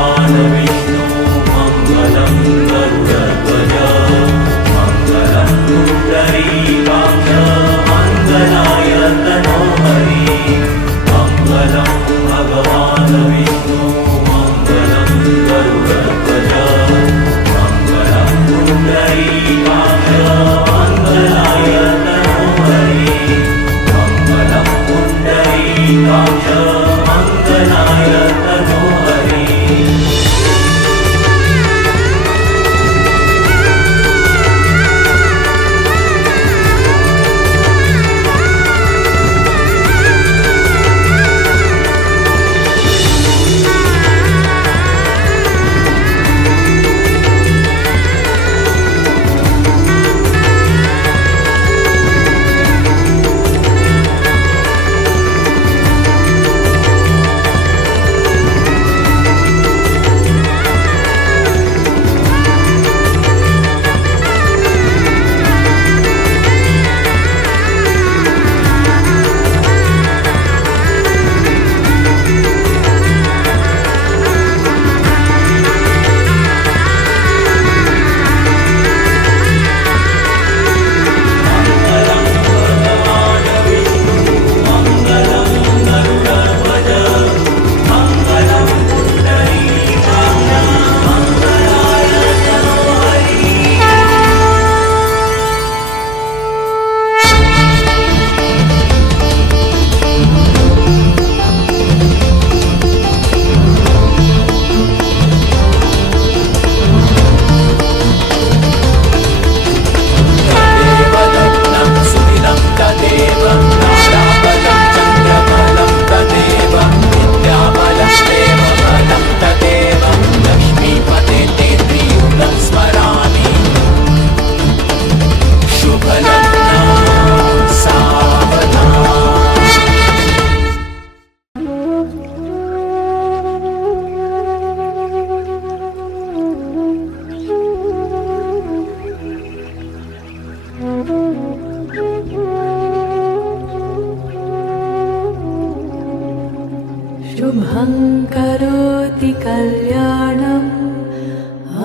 शुभं करोति कल्याणम्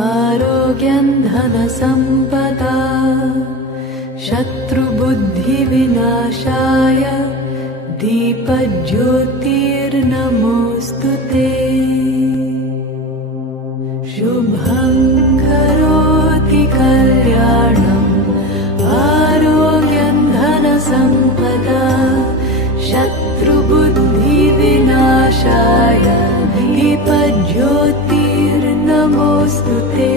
आरोग्यं धनसम्पदा शत्रुबुद्धिविनाशाय दीपज्योतिर्नमोऽस्तु ते शुभं करोति कल्याणम् आरोग्यं धनसम्पदा शत्रुबुद्धिविनाशाय दीपज्योतिर्नमोऽस्तु ते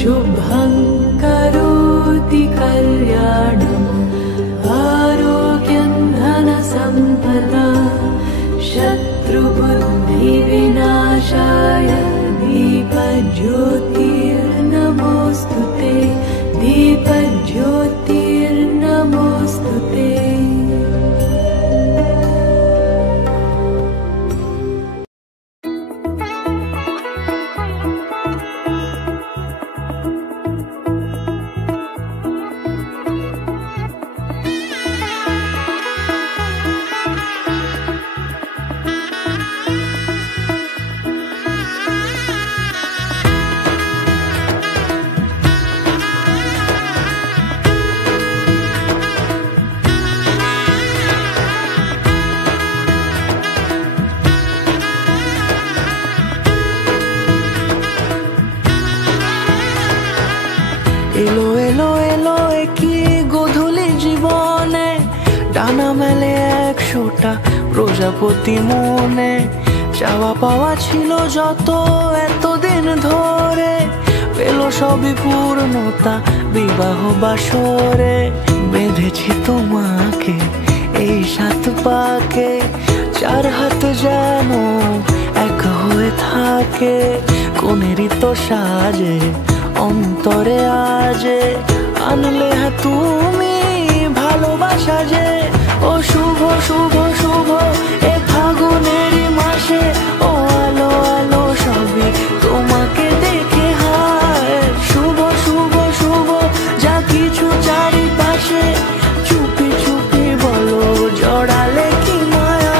शुभं करोति कल्याणम् आरोग्यं धनसम्पदा शत्रुबुद्धिविनाशाय दीपज्योतिर्नमोऽस्तु ते दीपज्योतिर्नमोऽस्तु ते এলো এলো এলো কি গোধূলি জীবনে ডানা মেলে 100টা প্রজাপতি মনে চাওয়া পাওয়া ছিল যত এতদিন ধরে পেল সবই পূর্ণতা বিবাহ বাসরে বেঁধেছি তোমাকে এই 7 পাকে 4 হাত যেন এক হয়ে থাকে কোনেরই তো সাজে অন্তরে আজে আনলে তুমি ভালোবাসা যে ও শুভ শুভ শুভ এ ফাগুনেরই মাসে ও আলো আলো সবই তোমাকে দেখে হায় শুভ শুভ শুভ যা কিছু চারিপাশে চুপি চুপি বলো জড়ালে কি মায়া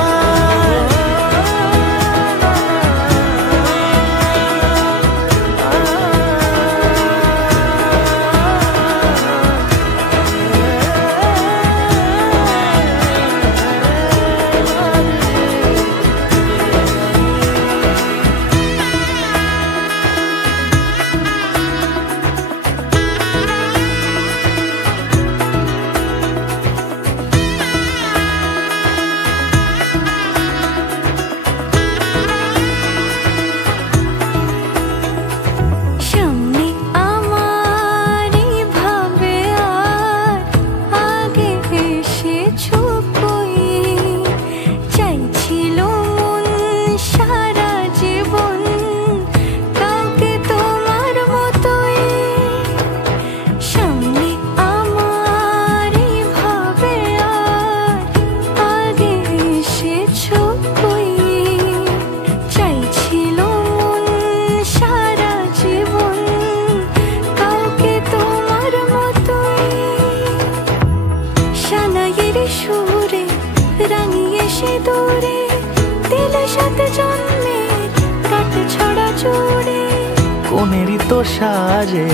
কোনেরই তো সাজে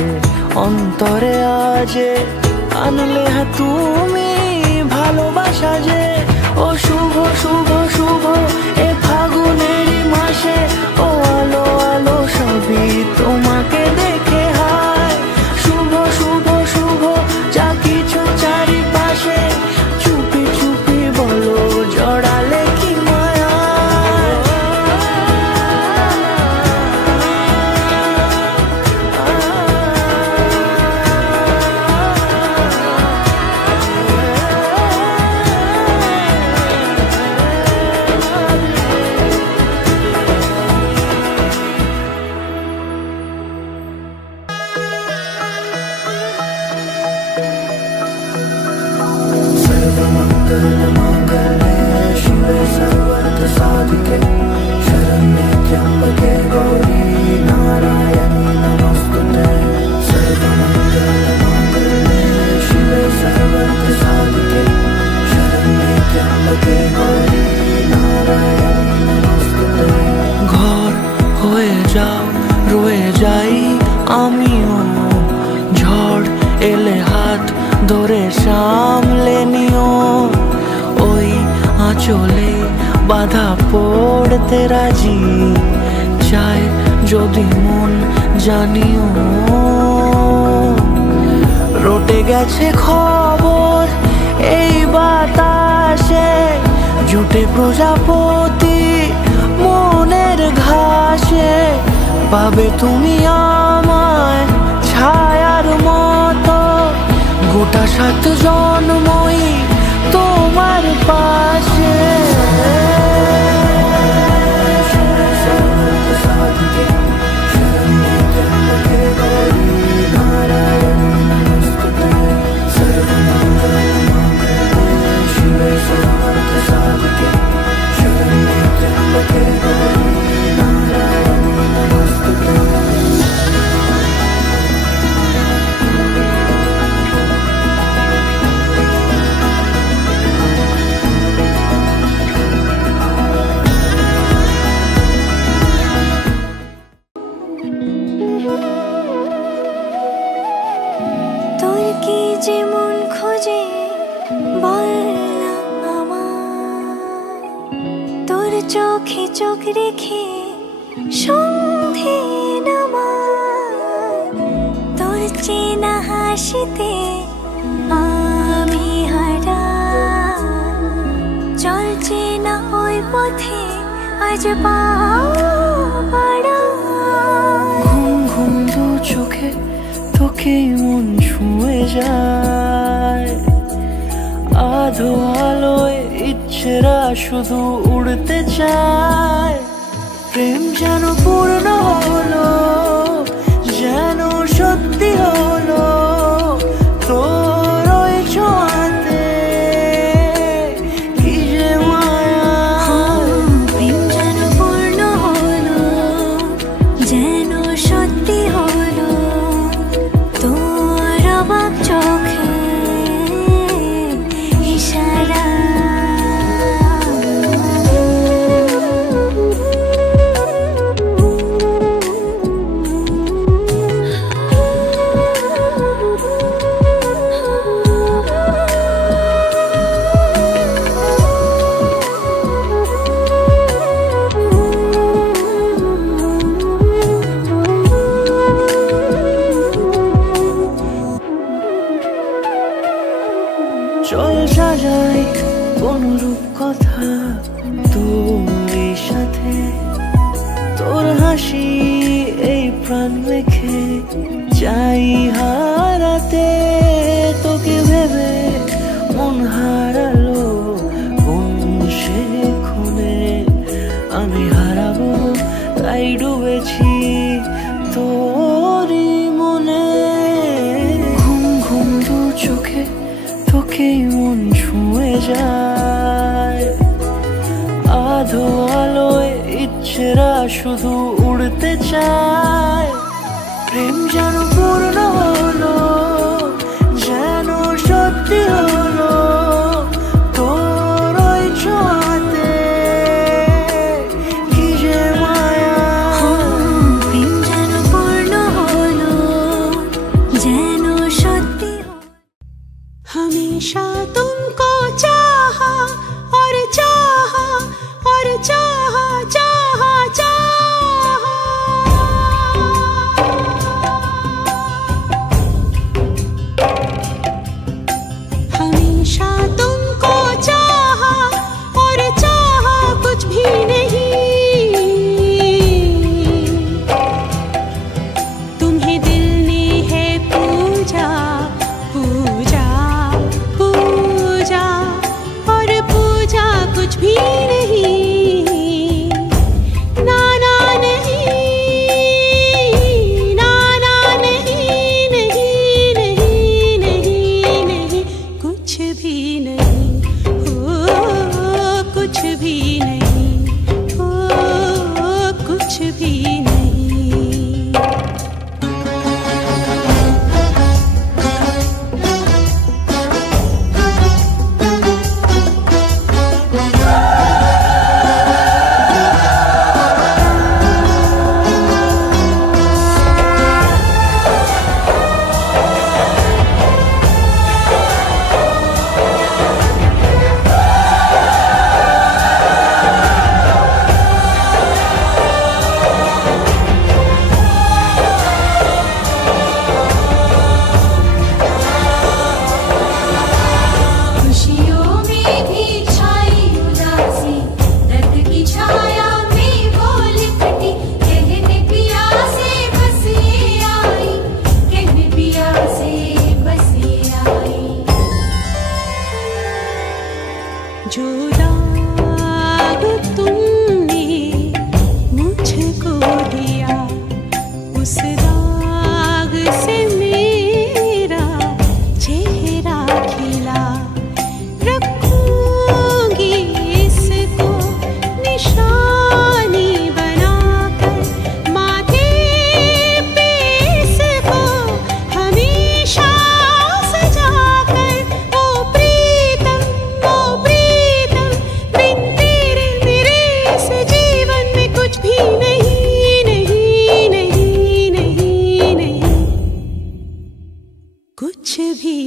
অন্তরে আজে আনলে তুমি ভালোবাসা যে ও শুভ শুভ শুভ এ ফাগুনেরই মাসে ও আলো আলো সবই তোমাকে দেখে হায় শুভ শুভ শুভ যা কিছু চারিপাশে চুপি চুপি বলো জড়ালে কি মায়া বাধা পড়তে রাজি চাই যদি মন জানিও রটে গেছে খবর এই বাতাসে জুটে প্রজাপতি মনের ঘাসে পাবে তুমি আমায় ছায়ার মতো গোটা 7 জন্মই তোমার পাশে চোখে চোখ রেখে সন্ধে নামার তোর চেনা হাসিতে আমি হারা চলছে না ওই পথে আজ পাড়া ঘুম ঘুম দু চোখে তোকেই মন ছুঁয়ে যায় আধো আলোয় ইচ্ছেরা শুধু উড়তে চায় প্রেম যেন পূর্ণ হলো যেন সত্যি হলো তোর ওই ছোঁয়াতে কি যে মায়া প্রেম যেন পূর্ণ হলো যেন সত্যি হলো তোর অবাক চোখে ইশারা চল সাজাই কোনরূপ কথা তোর সাথে তোর হাসি এই প্রাণ রেখে চাই হারাতে তোকে ভেবে মন হারালো কোন সে ক্ষণে আমি হারাবো তাই ডুবেছি তোরই মনে ঘুম ঘুম দু চোখে তোকেই মন ছুঁয়ে যায় আধো আলোয় ইচ্ছেরা শুধু উড়তে চায় প্রেম যেন পূর্ণ হলো যেন সত্যি হলো তোর ওই ছোঁয়াতে কি যে মায়া প্রেম যেন পূর্ণ হলো যেন সত্যি हमेशा तुमको चाहा और चाहा और चाहा चाहा चाहा हमेशा तुमको चाहा और चाहा कुछ भी नहीं तुम्हें दिल ने है पूजा पूजा पूजा और पूजा कुछ भी नहीं जो दाग तुमने मुझको दिया उस दाग से मेरा चेहरा खिला रखूंगी इसको निशानी बनाकर माथे पे इसको हमेशा सजाकर ओ प्रीतम बिन तेरे मेरे इस जीवन में कुछ भी नहीं नहीं नहीं नहीं नहीं कुछ भी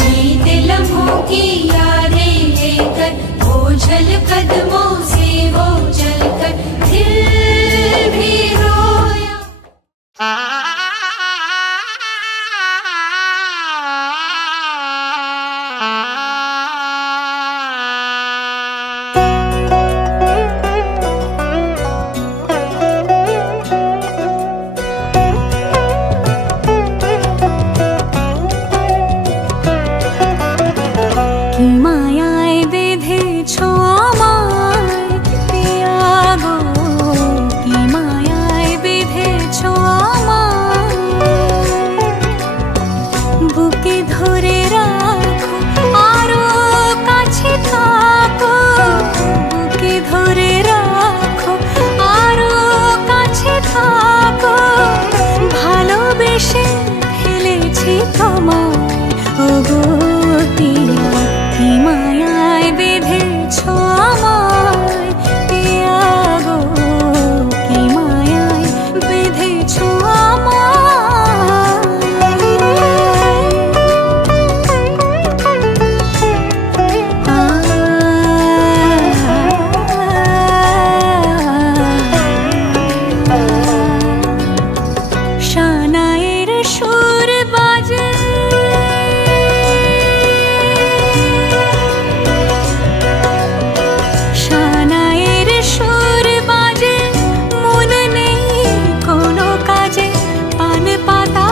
जीते लम्हों की यादें लेकर ओझल कदमों से वो चलकर दिल भी रोया। কি মায়ায় বেঁধেছ আমায় পিয়া গো, কি মায়ায় বেঁধেছ আমায় বুকে ধরে রাখো আরো কাছে থাকো, বুকে ধরে রাখো আরো কাছে থাকো, ভালোবেসে ফেলেছি তোমায় ওগো পিয়া, কি মায়ায় বেঁধেছ আমায় পিয়া গো, কি মায়ায় বেঁধেছ শানায়ের সুর বাজে শানায়ের সুর বাজে মন নেই কোনো কাজে, পান পাতা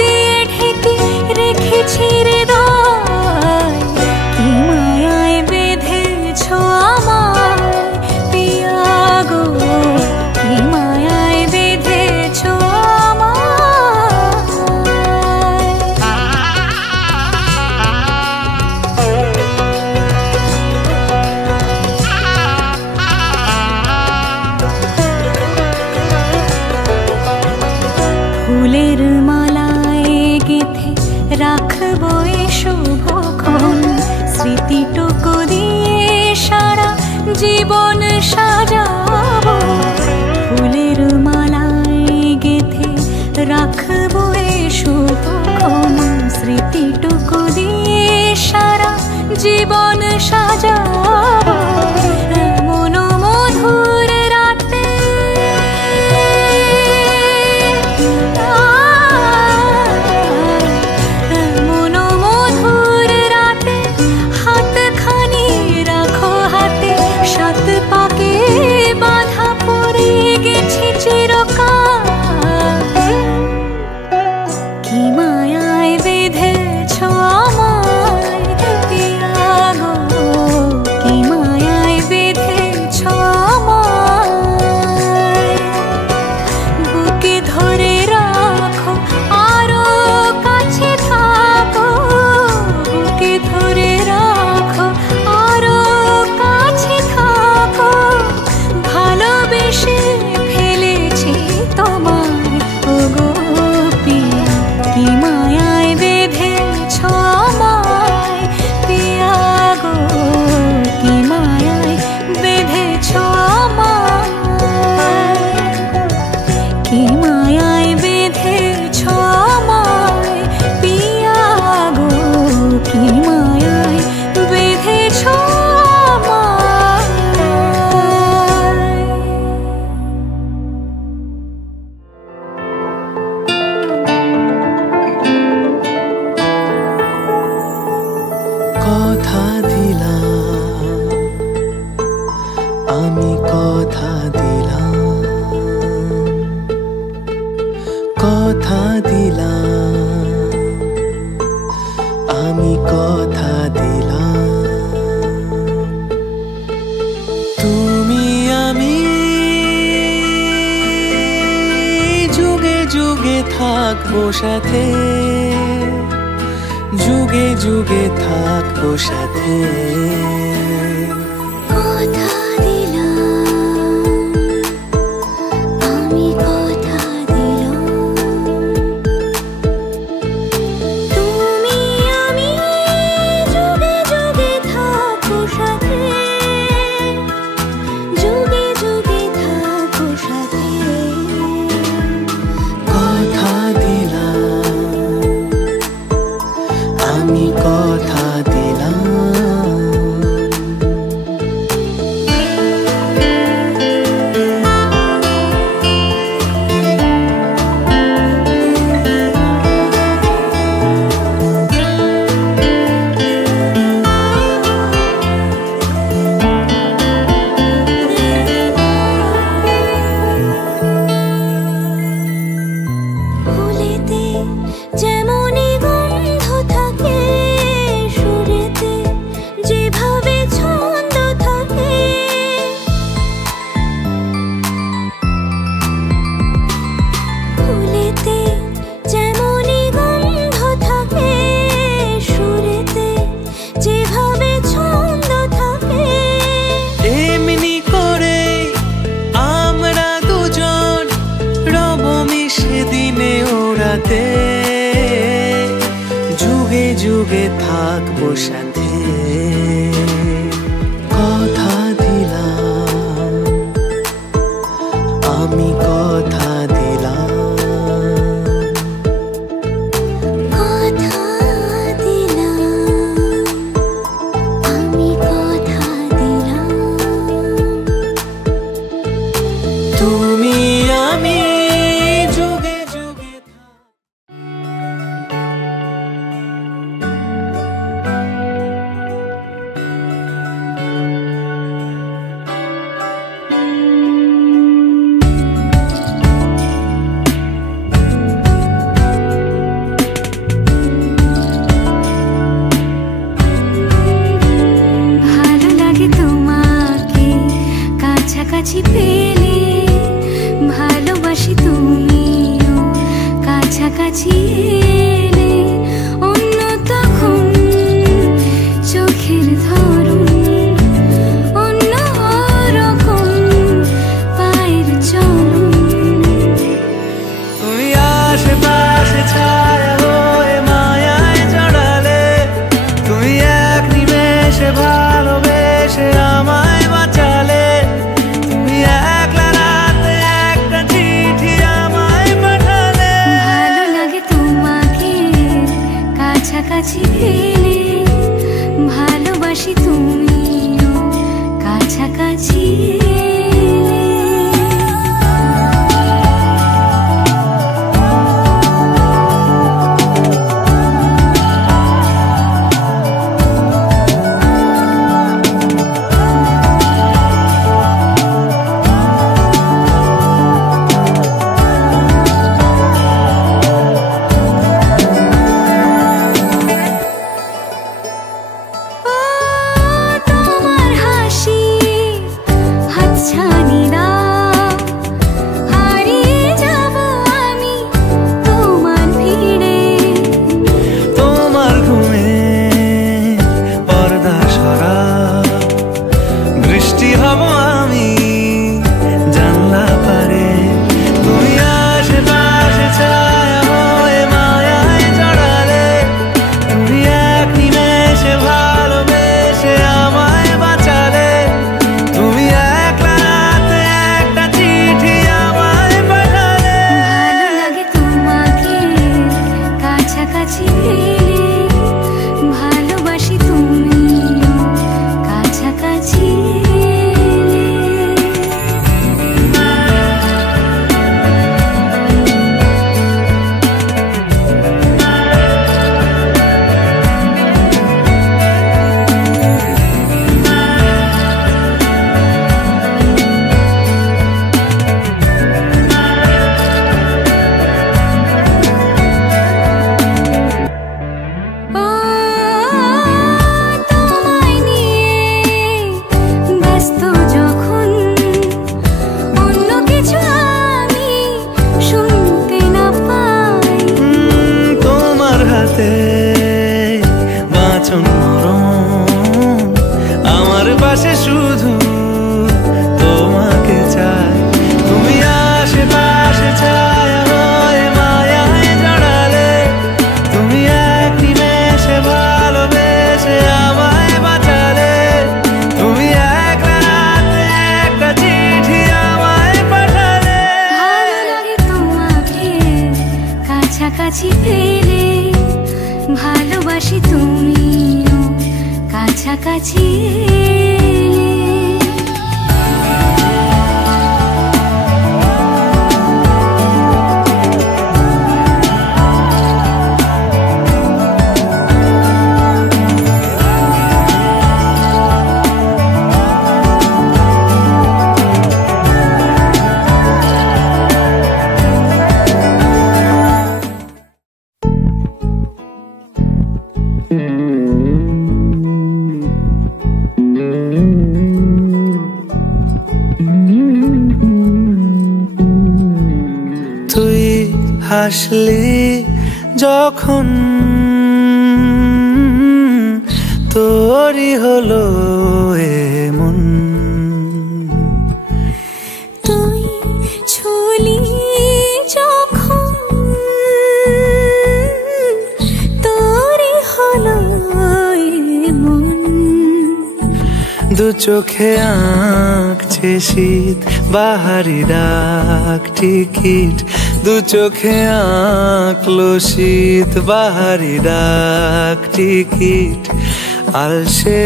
দিয়ে ঢেকে রেখেছি হৃদয়, কি মায়ায় বেঁধেছ আমায় পিয়া গো, কি মায়ায় বেঁধেছ ফুলের মালায় গেঁথে রাখবো এ শুভক্ষণ, স্মৃতিটুকু দিয়ে সারা জীবন সাজাবো, ফুলের মালায় গেঁথে রাখবো এ শুভক্ষণ, স্মৃতিটুকু দিয়ে সারা জীবন সাজাবো, এমন মধুর রাতে এমন মধুর রাতে হাতখানি রাখো হাতে, সাত পাকে বাঁধা পড়ে গেছি চিরকাল, কি মায়ায় বেঁধেছ আমায় পিয়া গো, কি মায়ায় বেঁধেছ আমায় বুকে ধরে রাখো আরো কাছে থাকো, বুকে ধরে রাখো আরো কাছে থাকো, ভালোবেসে ফেলেছি তোমায় ওগো পিয়া, কি মায়ায় বেঁধেছ আমায় পিয়া গো, কি মায়ায় বেঁধেছ আমায়, কি মায়ায় বেঁধেছ আমায় পিয়া গো, কি মায়ায় বেঁধেছ আমায়। কথা দিলাম থাকবো সাথে, যুগে যুগে থাকবো সাথে। কথা দিলাম, আমি কথা দিলাম, তুমি আমি যুগে যুগে থাকবো সাথে, যুগে যুগে থাকবো সাথে। কথা দিলাম, আমি কথা দিলাম। ফুলেতে যেমনই গন্ধ থাকে, সুরেতে যেভাবে ছন্দ থাকে, ফুলেতে যেমনই গন্ধ থাকে, সুরেতে যেভাবে ছন্দ থাকে, এমনি করে আমরা দুজন রব মিশে দিনে ওরাতে, যুগে যুগে থাকবো সাথে। কথা দিলাম, আমি কথা দিলাম। কথা দিলাম, আমি কথা দিলাম, তুমি আমি যুগে যুগে ভালো লাগে তোমাকে কাছাকাছি পেলে, ভালোবাসি তুমিও কাছাকাছি এলে, অন্য তখন চোখের ধরন, অন্য রকম পায়ের চলন। তুমি আশেপাশে ছায়া হয়ে মায়ায় জড়ালে, তুমি এক নিমেষে ভালোবেসে আমায় বাঁচালে, তুমি একলা রাতে একটা চিঠি আমায় পাঠালে। ভালো লাগে তোমাকে কাছাকাছি পেলে, ভালোবাসি তুমিও কাছাকাছি এলে। পাশে শুধু তোমাকে চাই। তুমি আশেপাশে ছায়া হয়ে মায়ায় জড়ালে, তুমি এক নিমেষে ভালোবেসে আমায় বাঁচালে, তুমি এক রাতে একটা চিঠি আমায় পাঠালে। ভালো লাগে তোমাকে কাছাকাছি পেলে, ভালোবাসি তুমিও কাছাকাছি হাসলি যখন তোরই হলো এমন, তুই ছুলি যখন তোরই হলো এমন। দু চোখে আঁকছে শীত বাহারি ডাক টিকিট, দু চোখে আঁকলো শীত বাহারি ডাক টিকিট। আলসে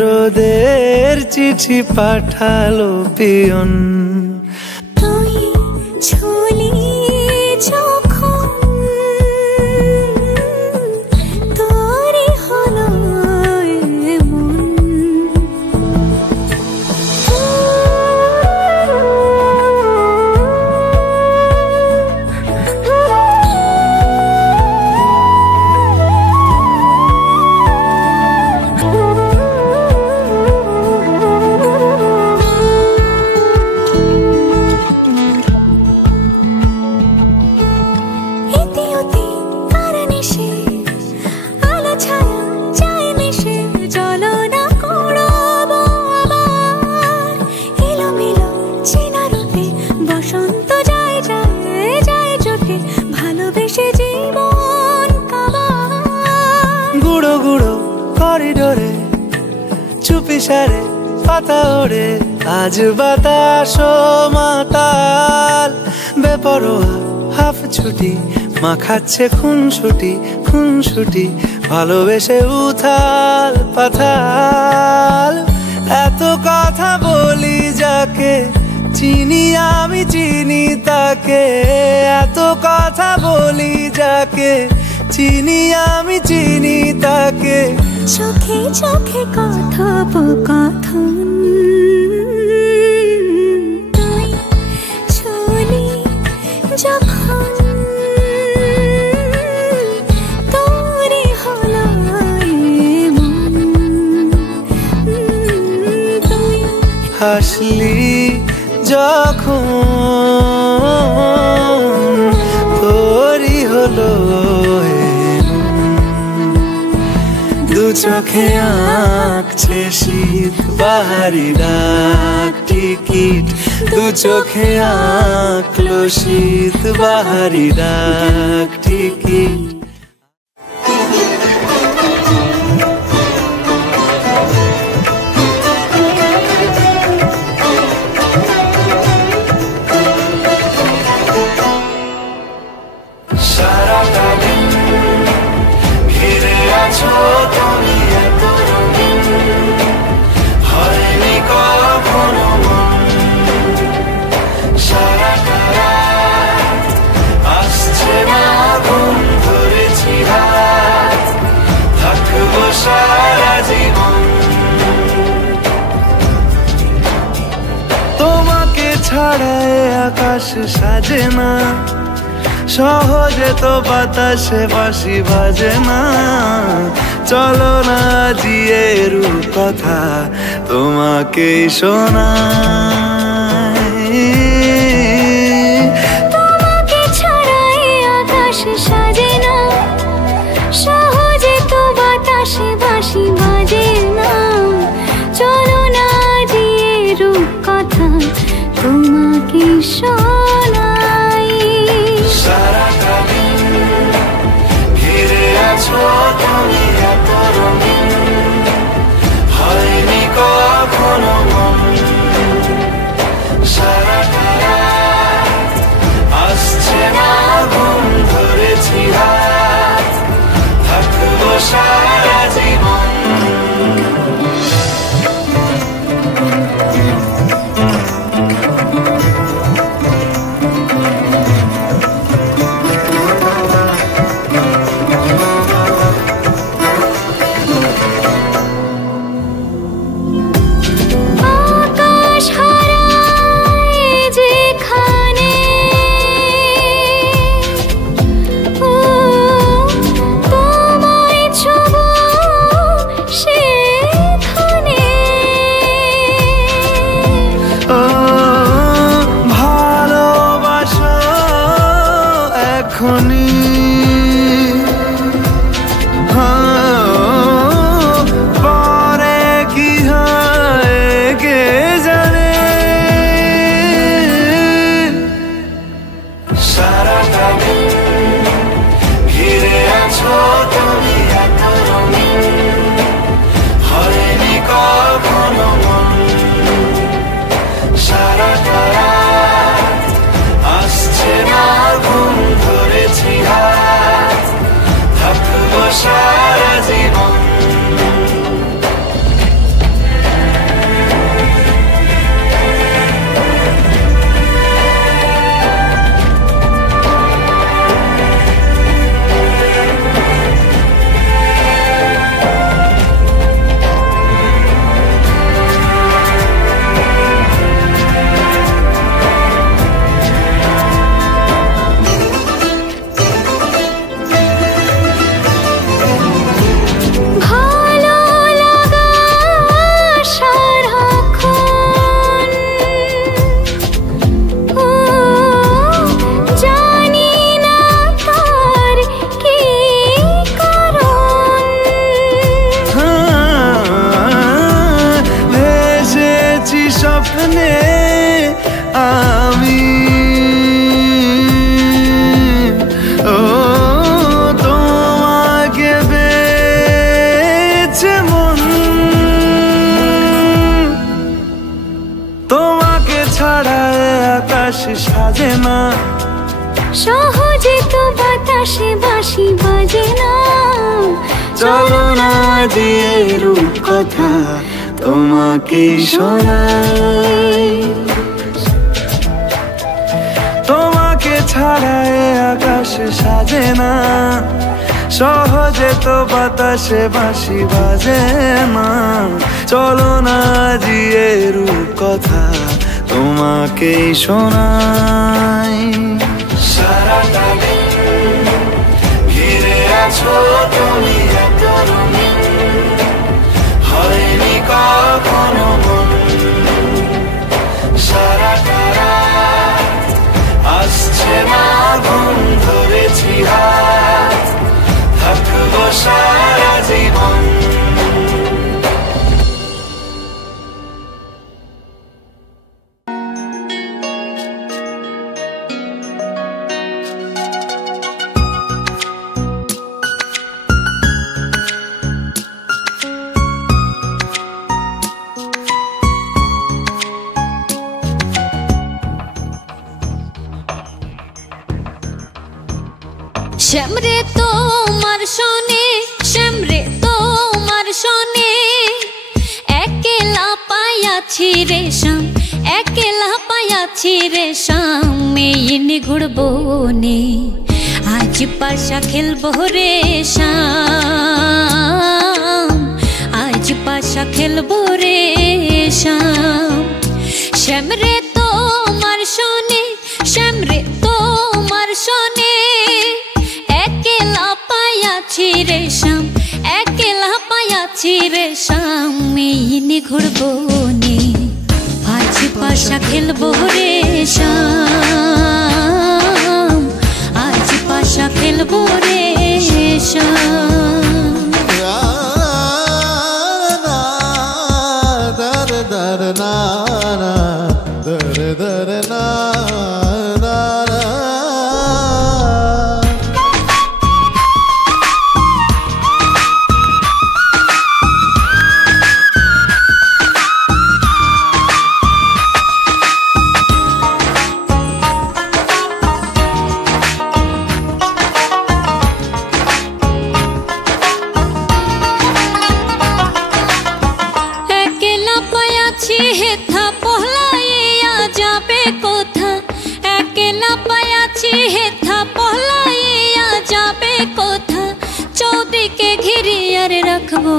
রোদের চিঠি পাঠালো পিয়ন, তুই ছুলি যখন তোরই হলো এমন। করিডোরে চুপিসারে পাতা ওড়ে, আজ বাতাস মাতাল বেপরোয়া হাফ ছুটি, মাখাচ্ছে খুনসুটি খুনসুটি, ভালোবেসে উথাল পাথাল। এত কথা বলি যাকে চিনি আমি চিনি তাকে, এত কথা বলি যাকে চিনি আমি চিনি তাকে। চোখে চোখে কথোপকথন, তুই ছুলি যখন তোরই হলো এমন। তুই হাসলি যখন তোরই হলো দু চোখে আঁকছে শীত বাহারি ডাক টিকিট, দু চোখে আঁকলো শীত বাহারি ডাক টিকিট। তোমাকে ছাড়ায় আকাশ সাজে না, সহজে তো বাতাসে বাঁশি বাজে না। চলো না জিয়ে রূপ কথা তোমাকেই শোনাই, তোমাকে ছাড়াই আকাশ সাজে না, সহজে তো বাতাসে বাঁশি বাজে না। চলো স্বপ্নে আমি ও তোমাকে পেয়েছে মন, তোমাকে ছাড়া আকাশ সাজে না, সহজে তো বাতাসে বাঁশি বাজে না। চলো না দিয়ে রূপ কথা তোমাকে শোনাই, তোমাকে ছাড়া আকাশ সাজে না, সহজে তো বাতাসে বাঁশি বাজে না। চলো না দিয়ে রূপ কথা তোমাকে শোনাই। সারাটা দিন ঘিরে আছো তুমি এত রঙিন, হয়নি কখনো মন। সারাটা রাত আসছে না ঘুম, ধরেছি হাত থাকবো সারা জীবন। শ্যামরে তোমার শোনে, শ্যামরে তোমার শোনে, একলা পায়াছি রে শ্যাম, একলা পায়াছি রে শ্যাম। মেয়ে ঘুরবো নে আজ পাশা খেলবো রে শ্যাম, আজ পাশা খেলবো রে শ্যাম। শ্যামরে তোমার শোনে, শ্যামরে তোমার শোনে, একলা পায়াছি রে শ্যাম, একলা পায়াছি রে শ্যাম। মেয়ে ঘুরবো নে আজ পাশা খেলবো রে শ্যাম, আজ পাশা খেলবো রে শ্যাম। রাখবো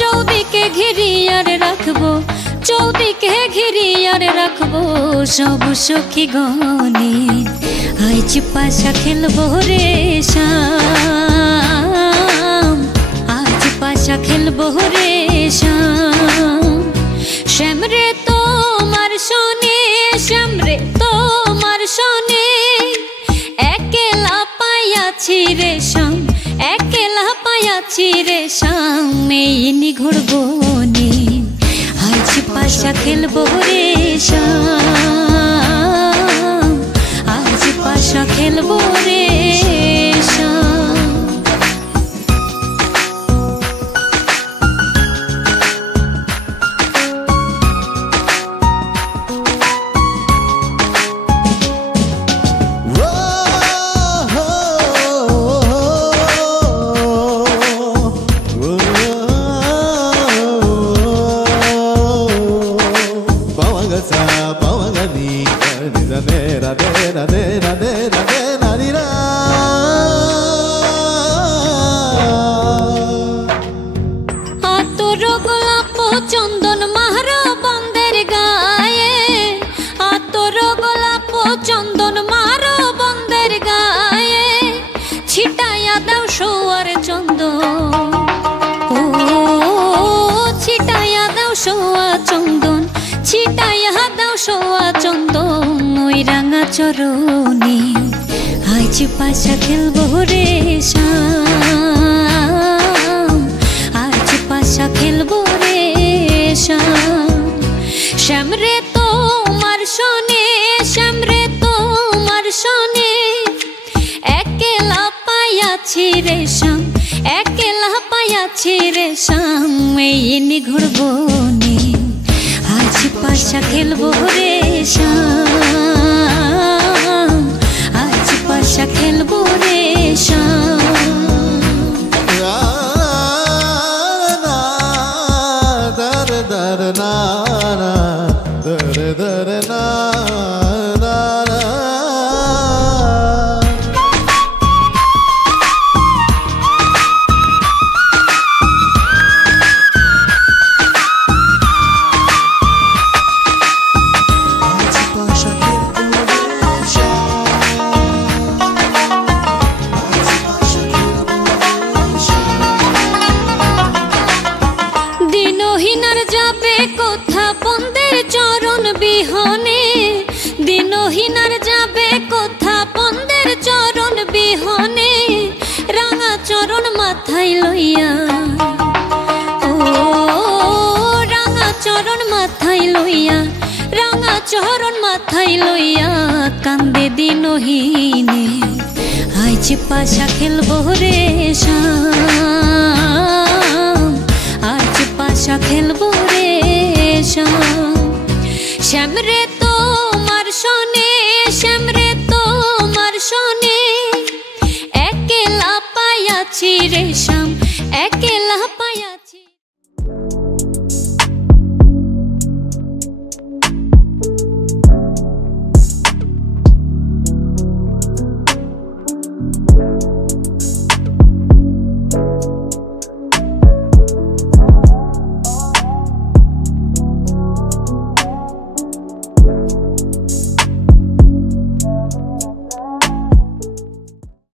চৌদিকে ঘিরিয়ার রাখবো, চৌদিকে ঘিরিয়ার রাখবো সব সখী গনে। আজ পাশা খেলবো রে শ্যাম, আজ পাশা খেলবো রে শ্যাম। শ্যামরে তোমার শোনে, শ্যামরে তোমার শোনে, একলা পায়াছি রে শ্যাম, একলা পায়াছি রে শ্যাম। মেয়ে ঘুরবো নে আজ পাশা খেলবো রে শ্যাম, আজ পাশা খেলবো রে শ্যাম। চন্দন মারো বন্দের গায়ে, আতর গোলাপ চন্দন মারো বন্দের গায়ে, ছিটাইয়া দাও সোয়ার চন্দন, ও ছিটাইয়া দাও সোয়া চন্দন, ছিটাইয়া দাও সোয়া চন্দন। ওই রাঙা চরণে আজ পাশা খেলবো রে শ্যাম, আজ পাশা খেলবো রে শ্যাম একলা পাইয়াছি রে শ্যাম এই নিঘুর বনে আজ পাশা খেলবো রে শ্যাম আজ পাশা খেলবো রে শ্যাম দিনহীনার যাবে কোথা বন্দের চরণ বিহনে দিনহীনার যাবে কোথা বন্দের চরণ বিহনে রাঙা চরণ মাথায় লইয়া ও রাঙা চরণ মাথায় লইয়া রাঙা চরণ মাথায় লইয়া কান্দে দিনহীনে আজ পাশা খেলবো রে শ্যাম